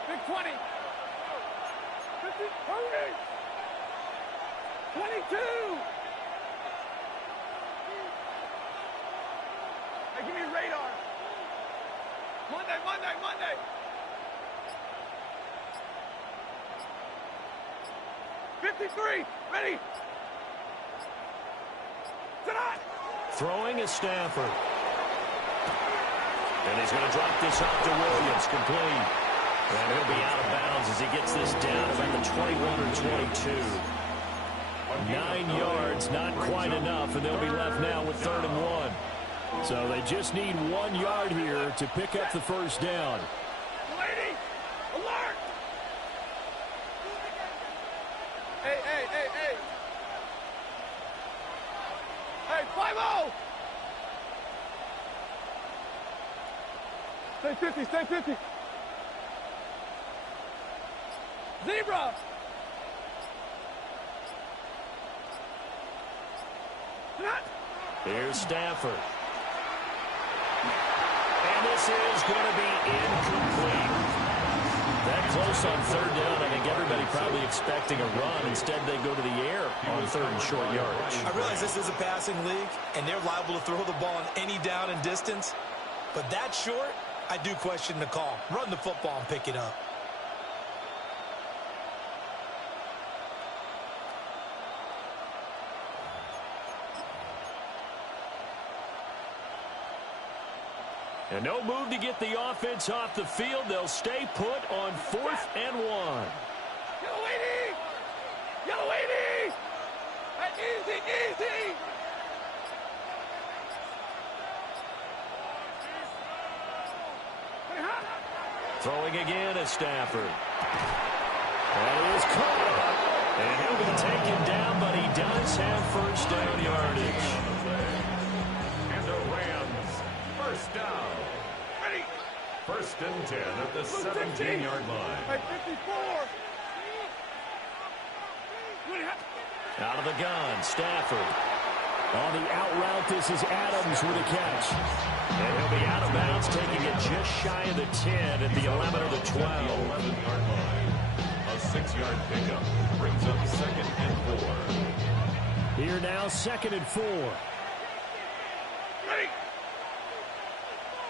Big 20. 50. Hurry. 22. Hey, give me a radar. Monday. 53. Ready. Tonight. Throwing is Stafford. And he's going to drop this off to Williams, complete. And he'll be out of bounds as he gets this down about the 21 or 22. 9 yards, not quite enough, and they'll be left now with 3rd and 1. So they just need 1 yard here to pick up the 1st down. Lady, alert! Hey. Hey, 5-0! Stay 50. Zebra! Here's Stafford. And this is going to be incomplete. That close on 3rd down. I think everybody probably expecting a run. Instead, they go to the air on 3rd and short yardage. I realize this is a passing league, and they're liable to throw the ball on any down and distance. But that short, I do question the call. Run the football and pick it up. And no move to get the offense off the field. They'll stay put on 4th and 1. Yellow 80! Easy! Throwing again is Stafford. That is caught. And he'll be taken down, but he does have 1st down yardage. And the Rams, 1st down. Ready. 1st and 10 at the 17-yard line. Hey, 54. Out of the gun, Stafford. On the out route, this is Adams with a catch. And he'll be out of bounds, taking it just shy of the 10 at the 11 or the 12. 11-yard line. A 6-yard pickup brings up 2nd and 4. Here now, 2nd and 4. Ready.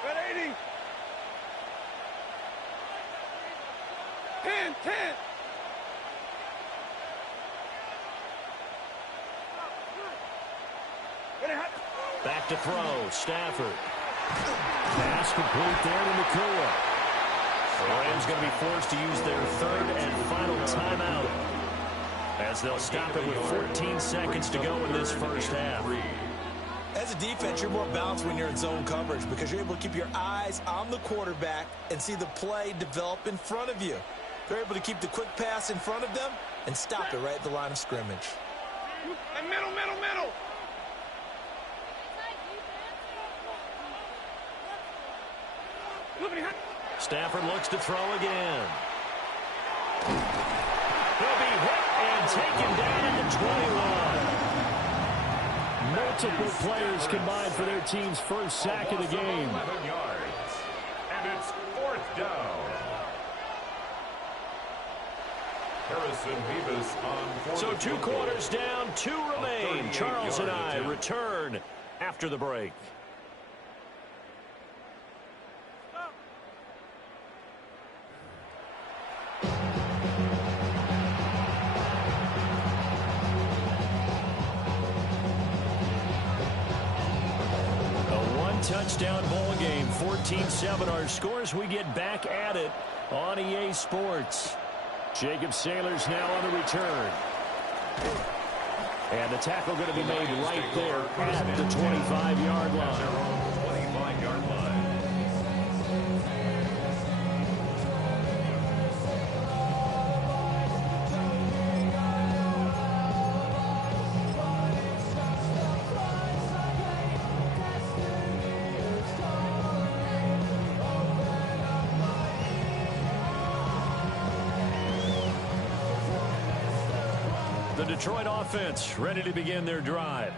Red 80. 10. Back to throw, Stafford. Pass complete there to Nakua. The Rams going to be forced to use their 3rd and final timeout, as they'll stop it with 14 seconds to go in this 1st half. As a defense, you're more balanced when you're in zone coverage because you're able to keep your eyes on the quarterback and see the play develop in front of you. They're able to keep the quick pass in front of them and stop it right at the line of scrimmage. And middle. Stafford looks to throw again. He'll be hit and taken down at the 21. multiple players combined for their team's first sack of the game. 11 yards. And it's 4th down. Harrison Beavis on 4th. So 2 quarters down, 2 remain. Charles and I return after the break. Touchdown ball game, 14-7 our scores. We get back at it on EA Sports. Jacob Saylor's now on the return. And the tackle going to be made right there at the 25-yard line. 25-yard line. Detroit offense ready to begin their drive.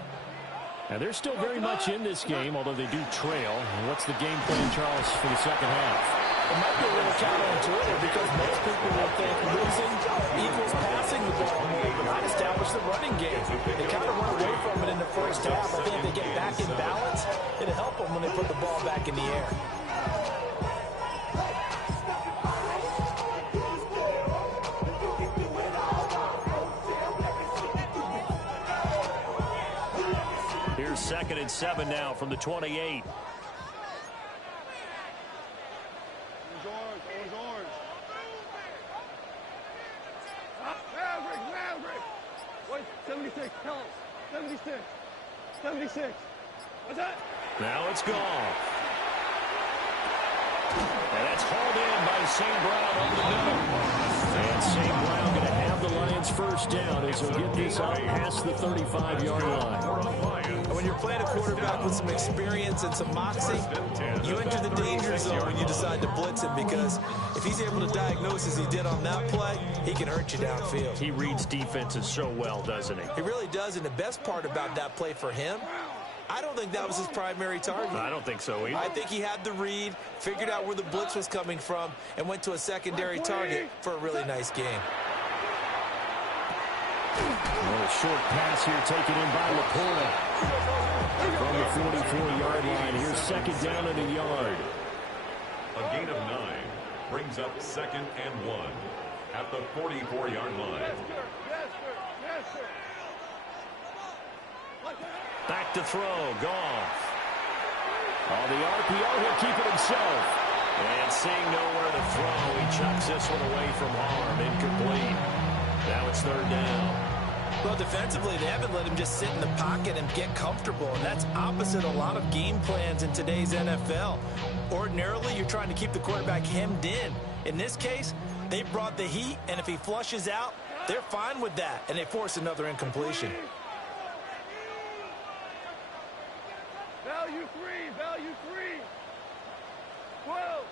And they're still very much in this game, although they do trail. And what's the game plan, Charles, for the second half? It might be a little counterintuitive because most people will think losing equals passing the ball more, but not establish the running game. They kind of run away from it in the first half. I think if they get back in balance, it'll help them when they put the ball back in the air. Here's 2nd and 7 now from the 28. Orange. Maverick. What? 76. Tell him. 76. 76. What's that? Now it's gone. And that's hauled in by St. Brown over the middle. And St. Brown going to have the Lions first down as he'll get this up past the 35-yard line. And when you're playing a quarterback with some experience and some moxie, you enter the danger zone when you decide to blitz him, because if he's able to diagnose as he did on that play, he can hurt you downfield. He reads defenses so well, doesn't he? He really does, and the best part about that play for him, I don't think that was his primary target. I don't think so either. I think he had the read, figured out where the blitz was coming from, and went to a secondary target for a really nice game. A short pass here taken in by Laporta. From the 44-yard line, here's 2nd down and a yard. A gain of 9 brings up 2nd and 1 at the 44-yard line. Yes, sir. Back to throw, Goff. On the RPO, he'll keep it himself. And seeing nowhere to throw, he chucks this one away from harm. Incomplete. Now it's 3rd down. Well, defensively, they haven't let him just sit in the pocket and get comfortable, and that's opposite a lot of game plans in today's NFL. Ordinarily, you're trying to keep the quarterback hemmed in. In this case, they brought the heat, and if he flushes out, they're fine with that, and they force another incompletion. Value three. 12.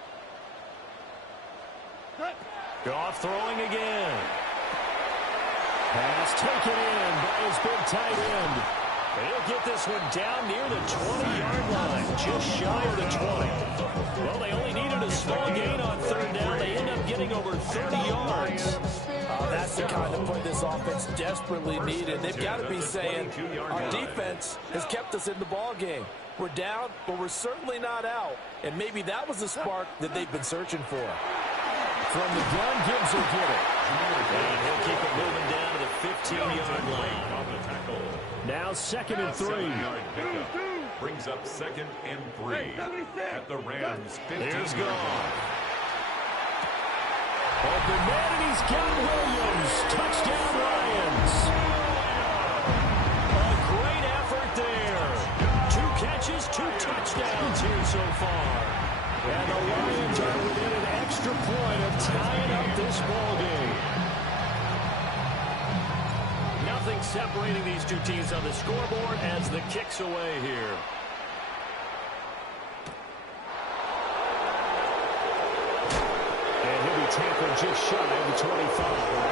Goff throwing again. Pass taken in by his big tight end. He'll get this one down near the 20-yard line, just shy of the 20. Well, they only needed a small gain on 3rd down. They end up getting over 30 yards. That's the kind of play this offense desperately needed. They've got to be saying, our defense has kept us in the ball game. We're down, but we're certainly not out. And maybe that was the spark that they've been searching for. From the gun, Gibbs will get it. And he'll keep it moving down to the 15-yard line. On the tackle. Now 2nd and 3. 7-yard pickup brings up 2nd and 3 at the Rams' 15-yard line. Open man, and he's got Williams. Touchdown, Lions. A great effort there. 2 catches, 2 touchdowns here so far. And the Lions are within an extra point of tying up this ball game. Nothing separating these two teams on the scoreboard as the kick's away here. And he'll be tackled just shy of the 25.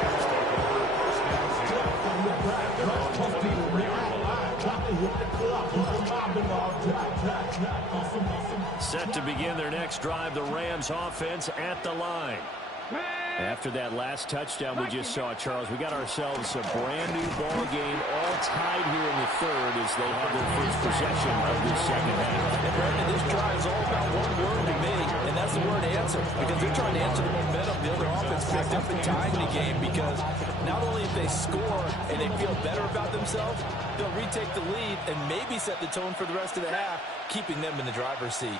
Set to begin their next drive, the Rams offense at the line. After that last touchdown we just saw, Charles, we got ourselves a brand-new ball game, all tied here in the third as they have their first possession of this second half. And Brandon, this drive is all about one word to me, and that's the word answer, because they're trying to answer the momentum the other offense picked up in tying the game, because not only if they score and they feel better about themselves, they'll retake the lead and maybe set the tone for the rest of the half, keeping them in the driver's seat.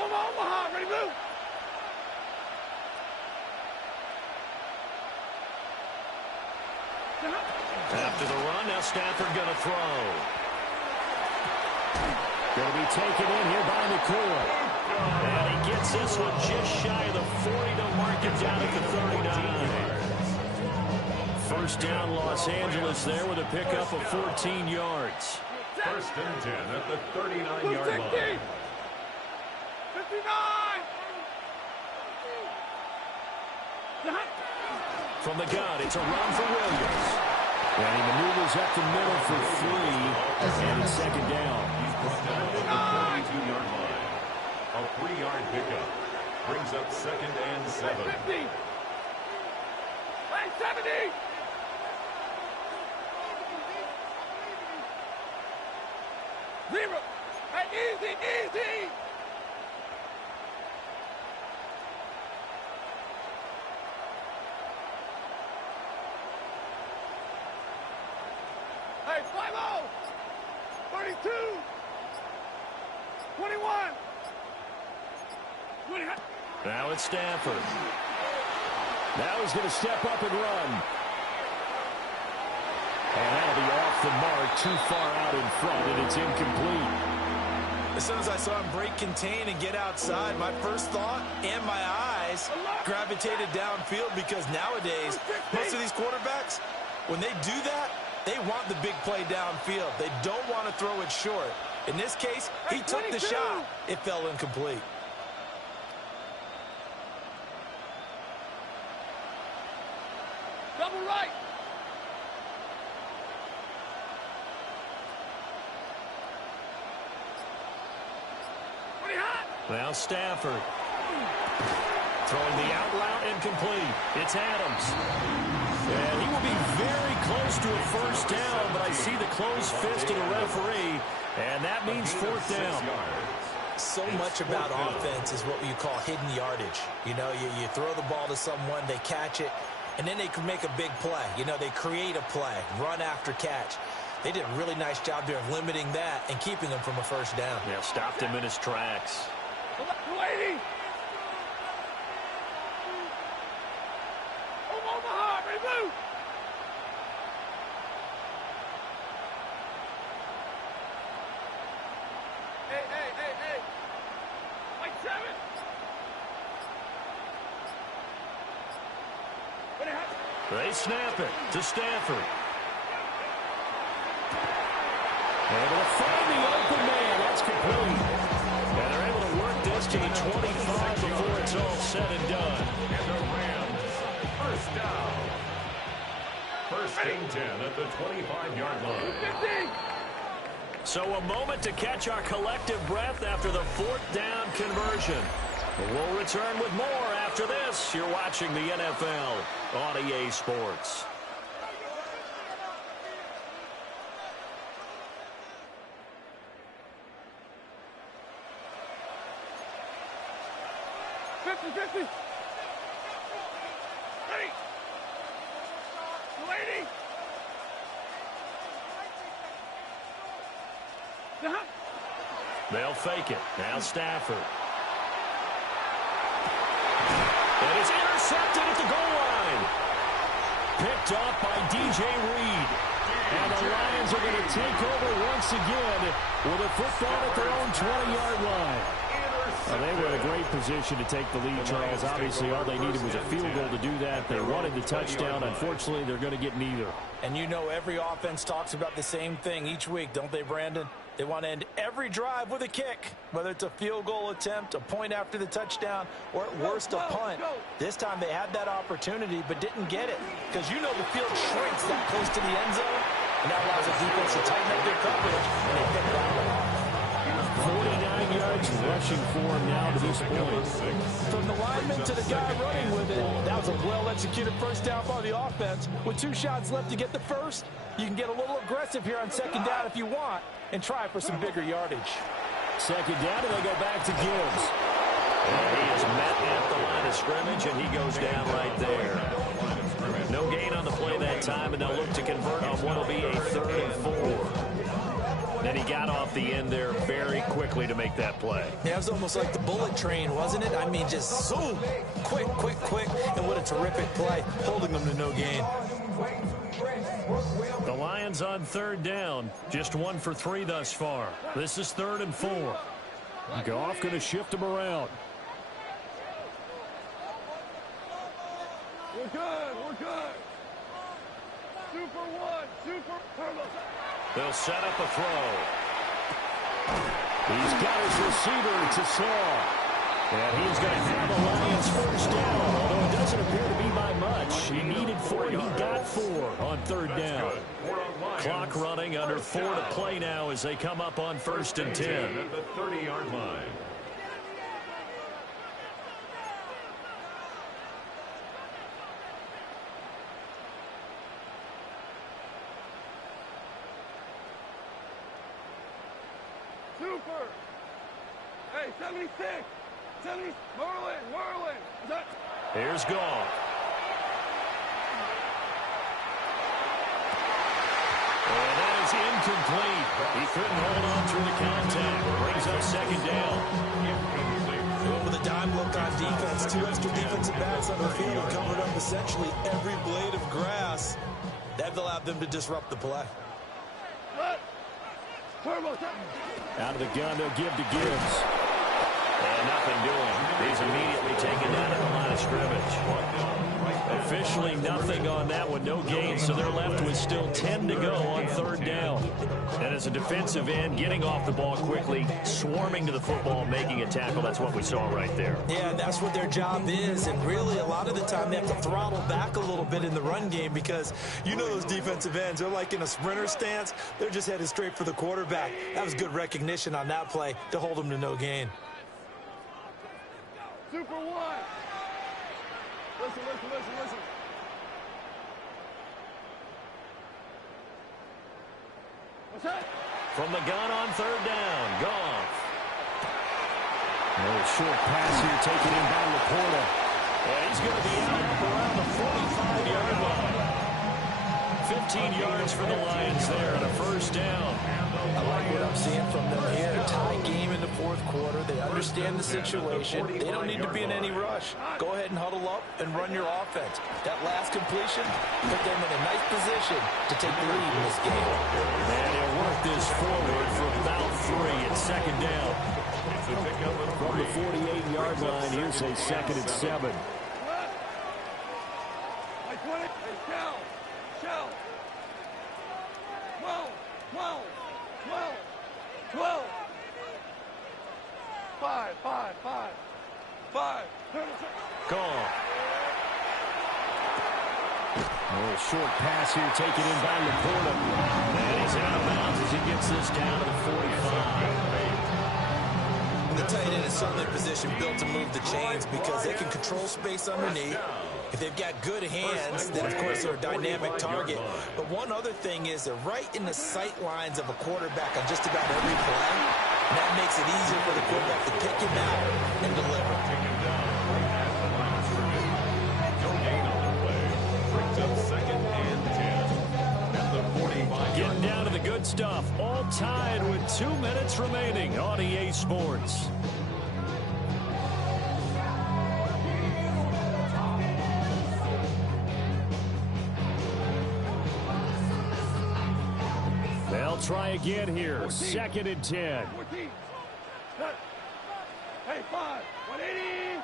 Omaha, ready, move. After the run, now Stafford going to throw. Going to be taken in here by McCoy. And he gets this one just shy of the 40 to mark it down at the 39. First down, Los Angeles there with a pickup of 14 yards. First and 10 at the 39-yard line. 59. From the gun, it's a run for Williams. And he maneuvers up the middle for 3, and it's second down. He's brought down at the 32-yard line. A 3-yard pickup brings up second and 7. 50. Hey, 70. Zero. Hey, easy, easy. Hey, 5-0. 32. 21. 20. Now it's Stafford. Now he's going to step up and run. And that'll be off the mark, too far out in front, and it's incomplete. As soon as I saw him break contain and get outside, my first thought and my eyes gravitated downfield, because nowadays, most of these quarterbacks, when they do that, they want the big play downfield. They don't want to throw it short. In this case, he took the shot. It fell incomplete. Double right. Now Stafford. Throwing the out route incomplete. It's Adams. And he will be very close to a first down, but I see the closed fist of the referee, and that means fourth down. So much about offense is what you call hidden yardage. You know, you throw the ball to someone, they catch it, and then they can make a big play. You know, they create a play, run after catch. They did a really nice job there of limiting that and keeping him from a first down. Yeah, stopped him in his tracks. 280. Omaha, ready, move. Hey, hey, hey, hey. Like 7. They snap it to Stafford. Able to find the open man. That's complete. And they're able to work this to the 25 before it's all said and done. And the Rams, first down. First and 10 at the 25-yard line. 50. So a moment to catch our collective breath after the fourth down conversion. We'll return with more after this. You're watching the NFL on EA Sports. Ready. 280. They'll fake it. Now Stafford. And it's intercepted at the goal line. Picked off by DJ Reed. And the Lions are going to take over once again with a football at their own 20-yard line. Well, they were in a great position to take the lead, Charles. Obviously, all they needed was a field goal to do that. They wanted the touchdown. Unfortunately, they're going to get neither. And you know every offense talks about the same thing each week, don't they, Brandon? They want to end every drive with a kick, whether it's a field goal attempt, a point after the touchdown, or at worst, a punt. This time they had that opportunity but didn't get it, because you know the field shrinks that close to the end zone. and that allows the defense to tighten up their coverage, and they pick that one off. 49 yards rushing for him now to this point. From the lineman to the guy running with it, that was a well-executed first down by the offense. With 2 shots left to get the first, you can get a little aggressive here on second down if you want and try for some bigger yardage. Second down, and they go back to Gibbs. And he is met at the line of scrimmage, and he goes down right there. No gain on the play that time, and they'll look to convert on what will be a 3rd and 4. Then he got off the end there very quickly to make that play. Yeah, it was almost like the bullet train, wasn't it? I mean, just zoom, quick, and what a terrific play, holding them to no gain. The Lions on 3rd down, just 1 for 3 thus far. This is 3rd and 4. Goff going to shift them around. We're good. Super 1, super turbo. They'll set up a throw. He's got his receiver to Slaw. And he's going to have the Lions first down, although it doesn't appear to be by much. He needed 4, he got 4 on 3rd down. Clock running, under 4 to play now as they come up on 1st and 10. At the 30-yard line. Super. Hey, 76. 70. Merlin. Here's Goff. And that is incomplete. He couldn't hold on through the contact. Brings up 2nd down. Going with a dime look on defense. 2 extra defensive backs on the field and covered up essentially every blade of grass. That allowed them to disrupt the play. Out of the gun, they'll give to Gibbs. And nothing doing. He's immediately taken down at the line of scrimmage. Officially nothing on that one, no gain, so they're left with still 10 to go on 3rd down. And as a defensive end, getting off the ball quickly, swarming to the football, making a tackle, that's what we saw right there. Yeah, that's what their job is, and really a lot of the time they have to throttle back a little bit in the run game because you know those defensive ends, they're like in a sprinter stance, they're just headed straight for the quarterback. That was good recognition on that play to hold them to no gain. Super 1. Listen. What's that? From the gun on 3rd down, Goff. A short pass here taken in by Laporta. And he's going to be out up around the 45-yard line. 15 yards for the Lions there and a 1st down. I like what I'm seeing from them here. A tie game in the 4th quarter. They understand the situation. They don't need to be in any rush. Go ahead and huddle up and run your offense. That last completion put them in a nice position to take the lead in this game. And he'll work this forward for about 3 at 2nd down. From the 48-yard line, here's a 2nd and 7. Five. Gone. Short pass here taken in by Laporta. And he's out of bounds as he gets this down to the 45. The tight end is certainly a position built to move the chains because they can control space underneath. If they've got good hands, then of course they're a dynamic target. But one other thing is they're right in the sight lines of a quarterback on just about every play. And that makes it easier for the quarterback to pick him out and deliver. Getting down to the good stuff. All tied with 2 minutes remaining on EA Sports. They'll try again here. 2nd and 10. 14. Hey, 5. 180.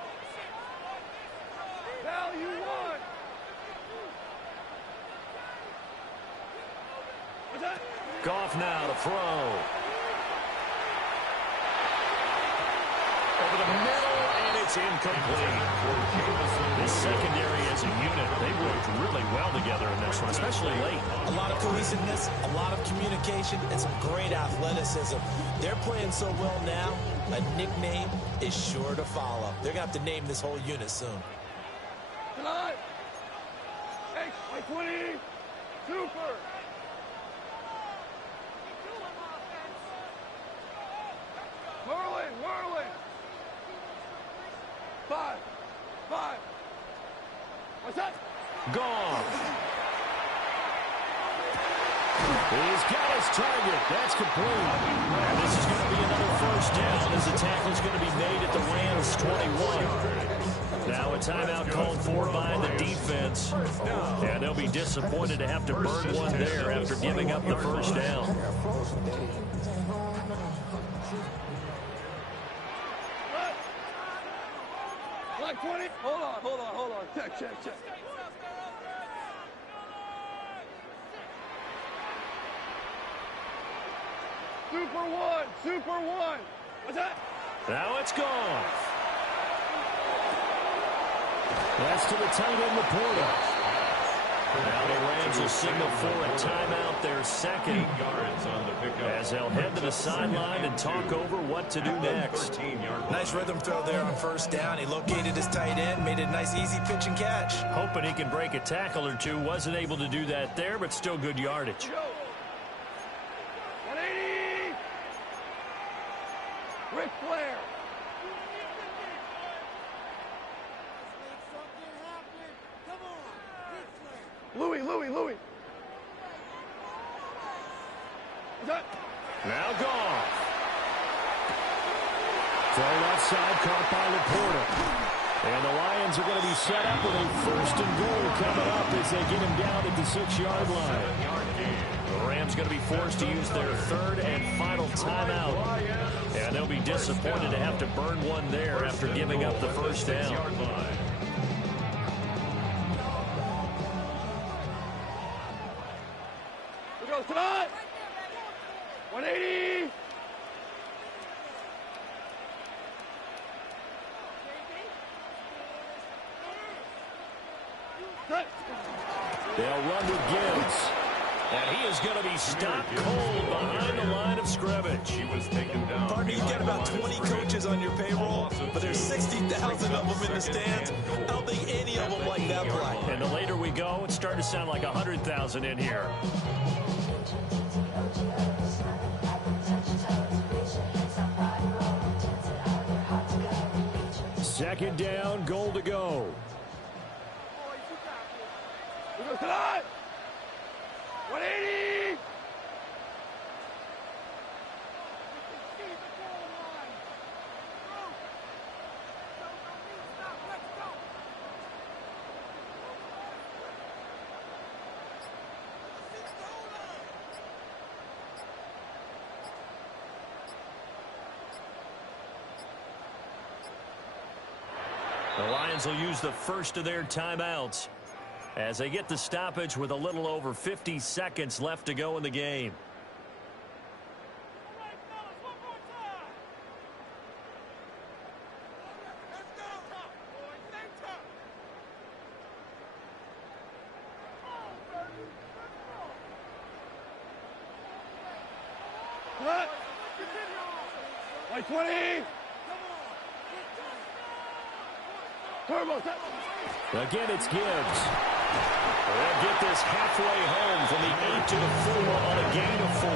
Value 1. Goff now to throw. Over the middle, and It's incomplete. This secondary as a unit, they've worked really well together in this one, especially late. A lot of cohesiveness, a lot of communication, and some great athleticism. They're playing so well now, a nickname is sure to follow. They're going to have to name this whole unit soon. Tonight. Hey, 20. Super. Whirling. 5. What's that? Gone. He's got his target. That's complete. And this is going to be another first down as the tackle is going to be made at the Rams' 21. Now a timeout called for by the defense. And they'll be disappointed to have to burn one there after giving up the first down. Like 20. Hold on. Check. Super one. What's that? Now it's gone. That's to the tight end, Laporta. Now the Rams will signal for a timeout, their second, as they'll head to the sideline and talk over what to do next. Nice rhythm throw there on first down. He located his tight end, made it a nice easy pitch and catch. Hoping he can break a tackle or two. Wasn't able to do that there, but still good yardage. 180. Ric Flair. Louis. Now gone. Thrown outside, caught by Laporta. And the Lions are going to be set up with a first and goal coming up as they get him down at the 6-yard line. The Rams going to be forced to use their third and final timeout. And they'll be disappointed to have to burn one there after giving up the first down. Tonight. 180. They'll run with Gibbs. And he is going to be stopped cold behind the line of scrimmage. He was taken down. Partner, you get about 20 coaches on your payroll, but there's 60,000 of them in the stands. I don't think any of them like that play. And the later we go, it's starting to sound like 100,000 in here. Second down, goal to go. Tonight. 180. The Lions will use the first of their timeouts as they get the stoppage with a little over 50 seconds left to go in the game. Like 20. Again, it's Gibbs. They'll get this halfway home from the 8 to the 4 on a gain of 4.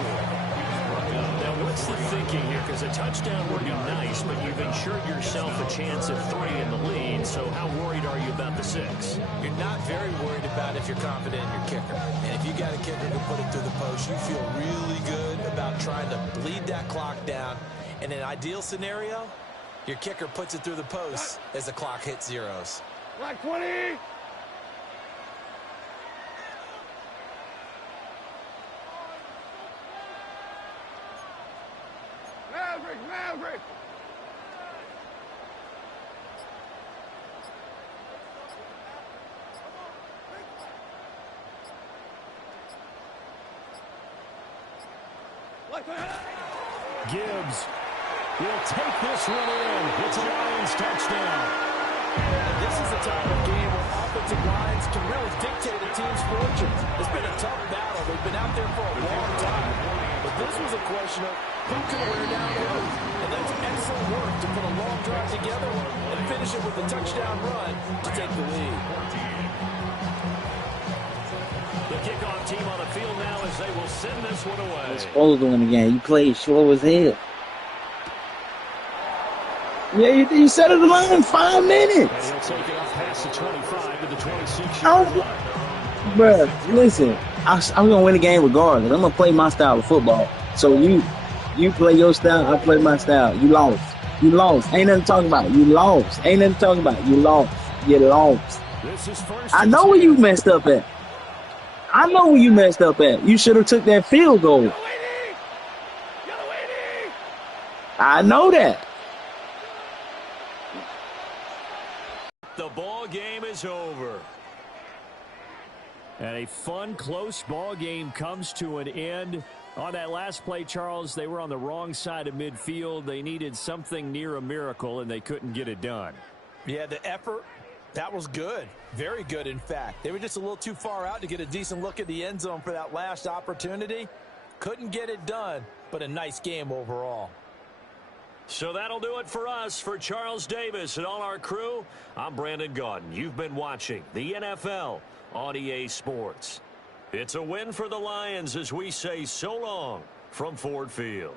Now, what's the thinking here? Because a touchdown would be nice, but you've ensured yourself a chance at 3 in the lead. So how worried are you about the 6? You're not very worried about if you're confident in your kicker. And if you got a kicker who put it through the post, you feel really good about trying to bleed that clock down. In an ideal scenario, your kicker puts it through the post as the clock hits zeros. Like 20. Maverick. Gibbs will take this one in. It's a Lions touchdown. is the type of game where offensive lines can really dictate a team's fortune. It's been a tough battle. They've been out there for a long time. But this was a question of who can wear down who. And that's excellent work to put a long drive together and finish it with a touchdown run to take the lead. The kickoff team on the field now as they will send this one away. It's supposed to win the game. You played slow as hell. Yeah, you set it alone in 5 minutes. And he'll take it off past the 25 to the 26. Bruh, listen, I'm going to win the game regardless. I'm going to play my style of football. So you play your style, I play my style. You lost. You lost. Ain't nothing to talk about. You lost. Ain't nothing to talk about. You lost. You lost. I know where you messed up at. I know where you messed up at. You should have took that field goal. I know that. The ball game is over. And a fun, close ball game comes to an end. On that last play, Charles, they were on the wrong side of midfield. They needed something near a miracle, and they couldn't get it done. Yeah, the effort, that was good. Very good, in fact. They were just a little too far out to get a decent look at the end zone for that last opportunity. Couldn't get it done, but a nice game overall. So that'll do it for us. For Charles Davis and all our crew, I'm Brandon Gaudin. You've been watching the NFL on EA Sports. It's a win for the Lions as we say so long from Ford Field.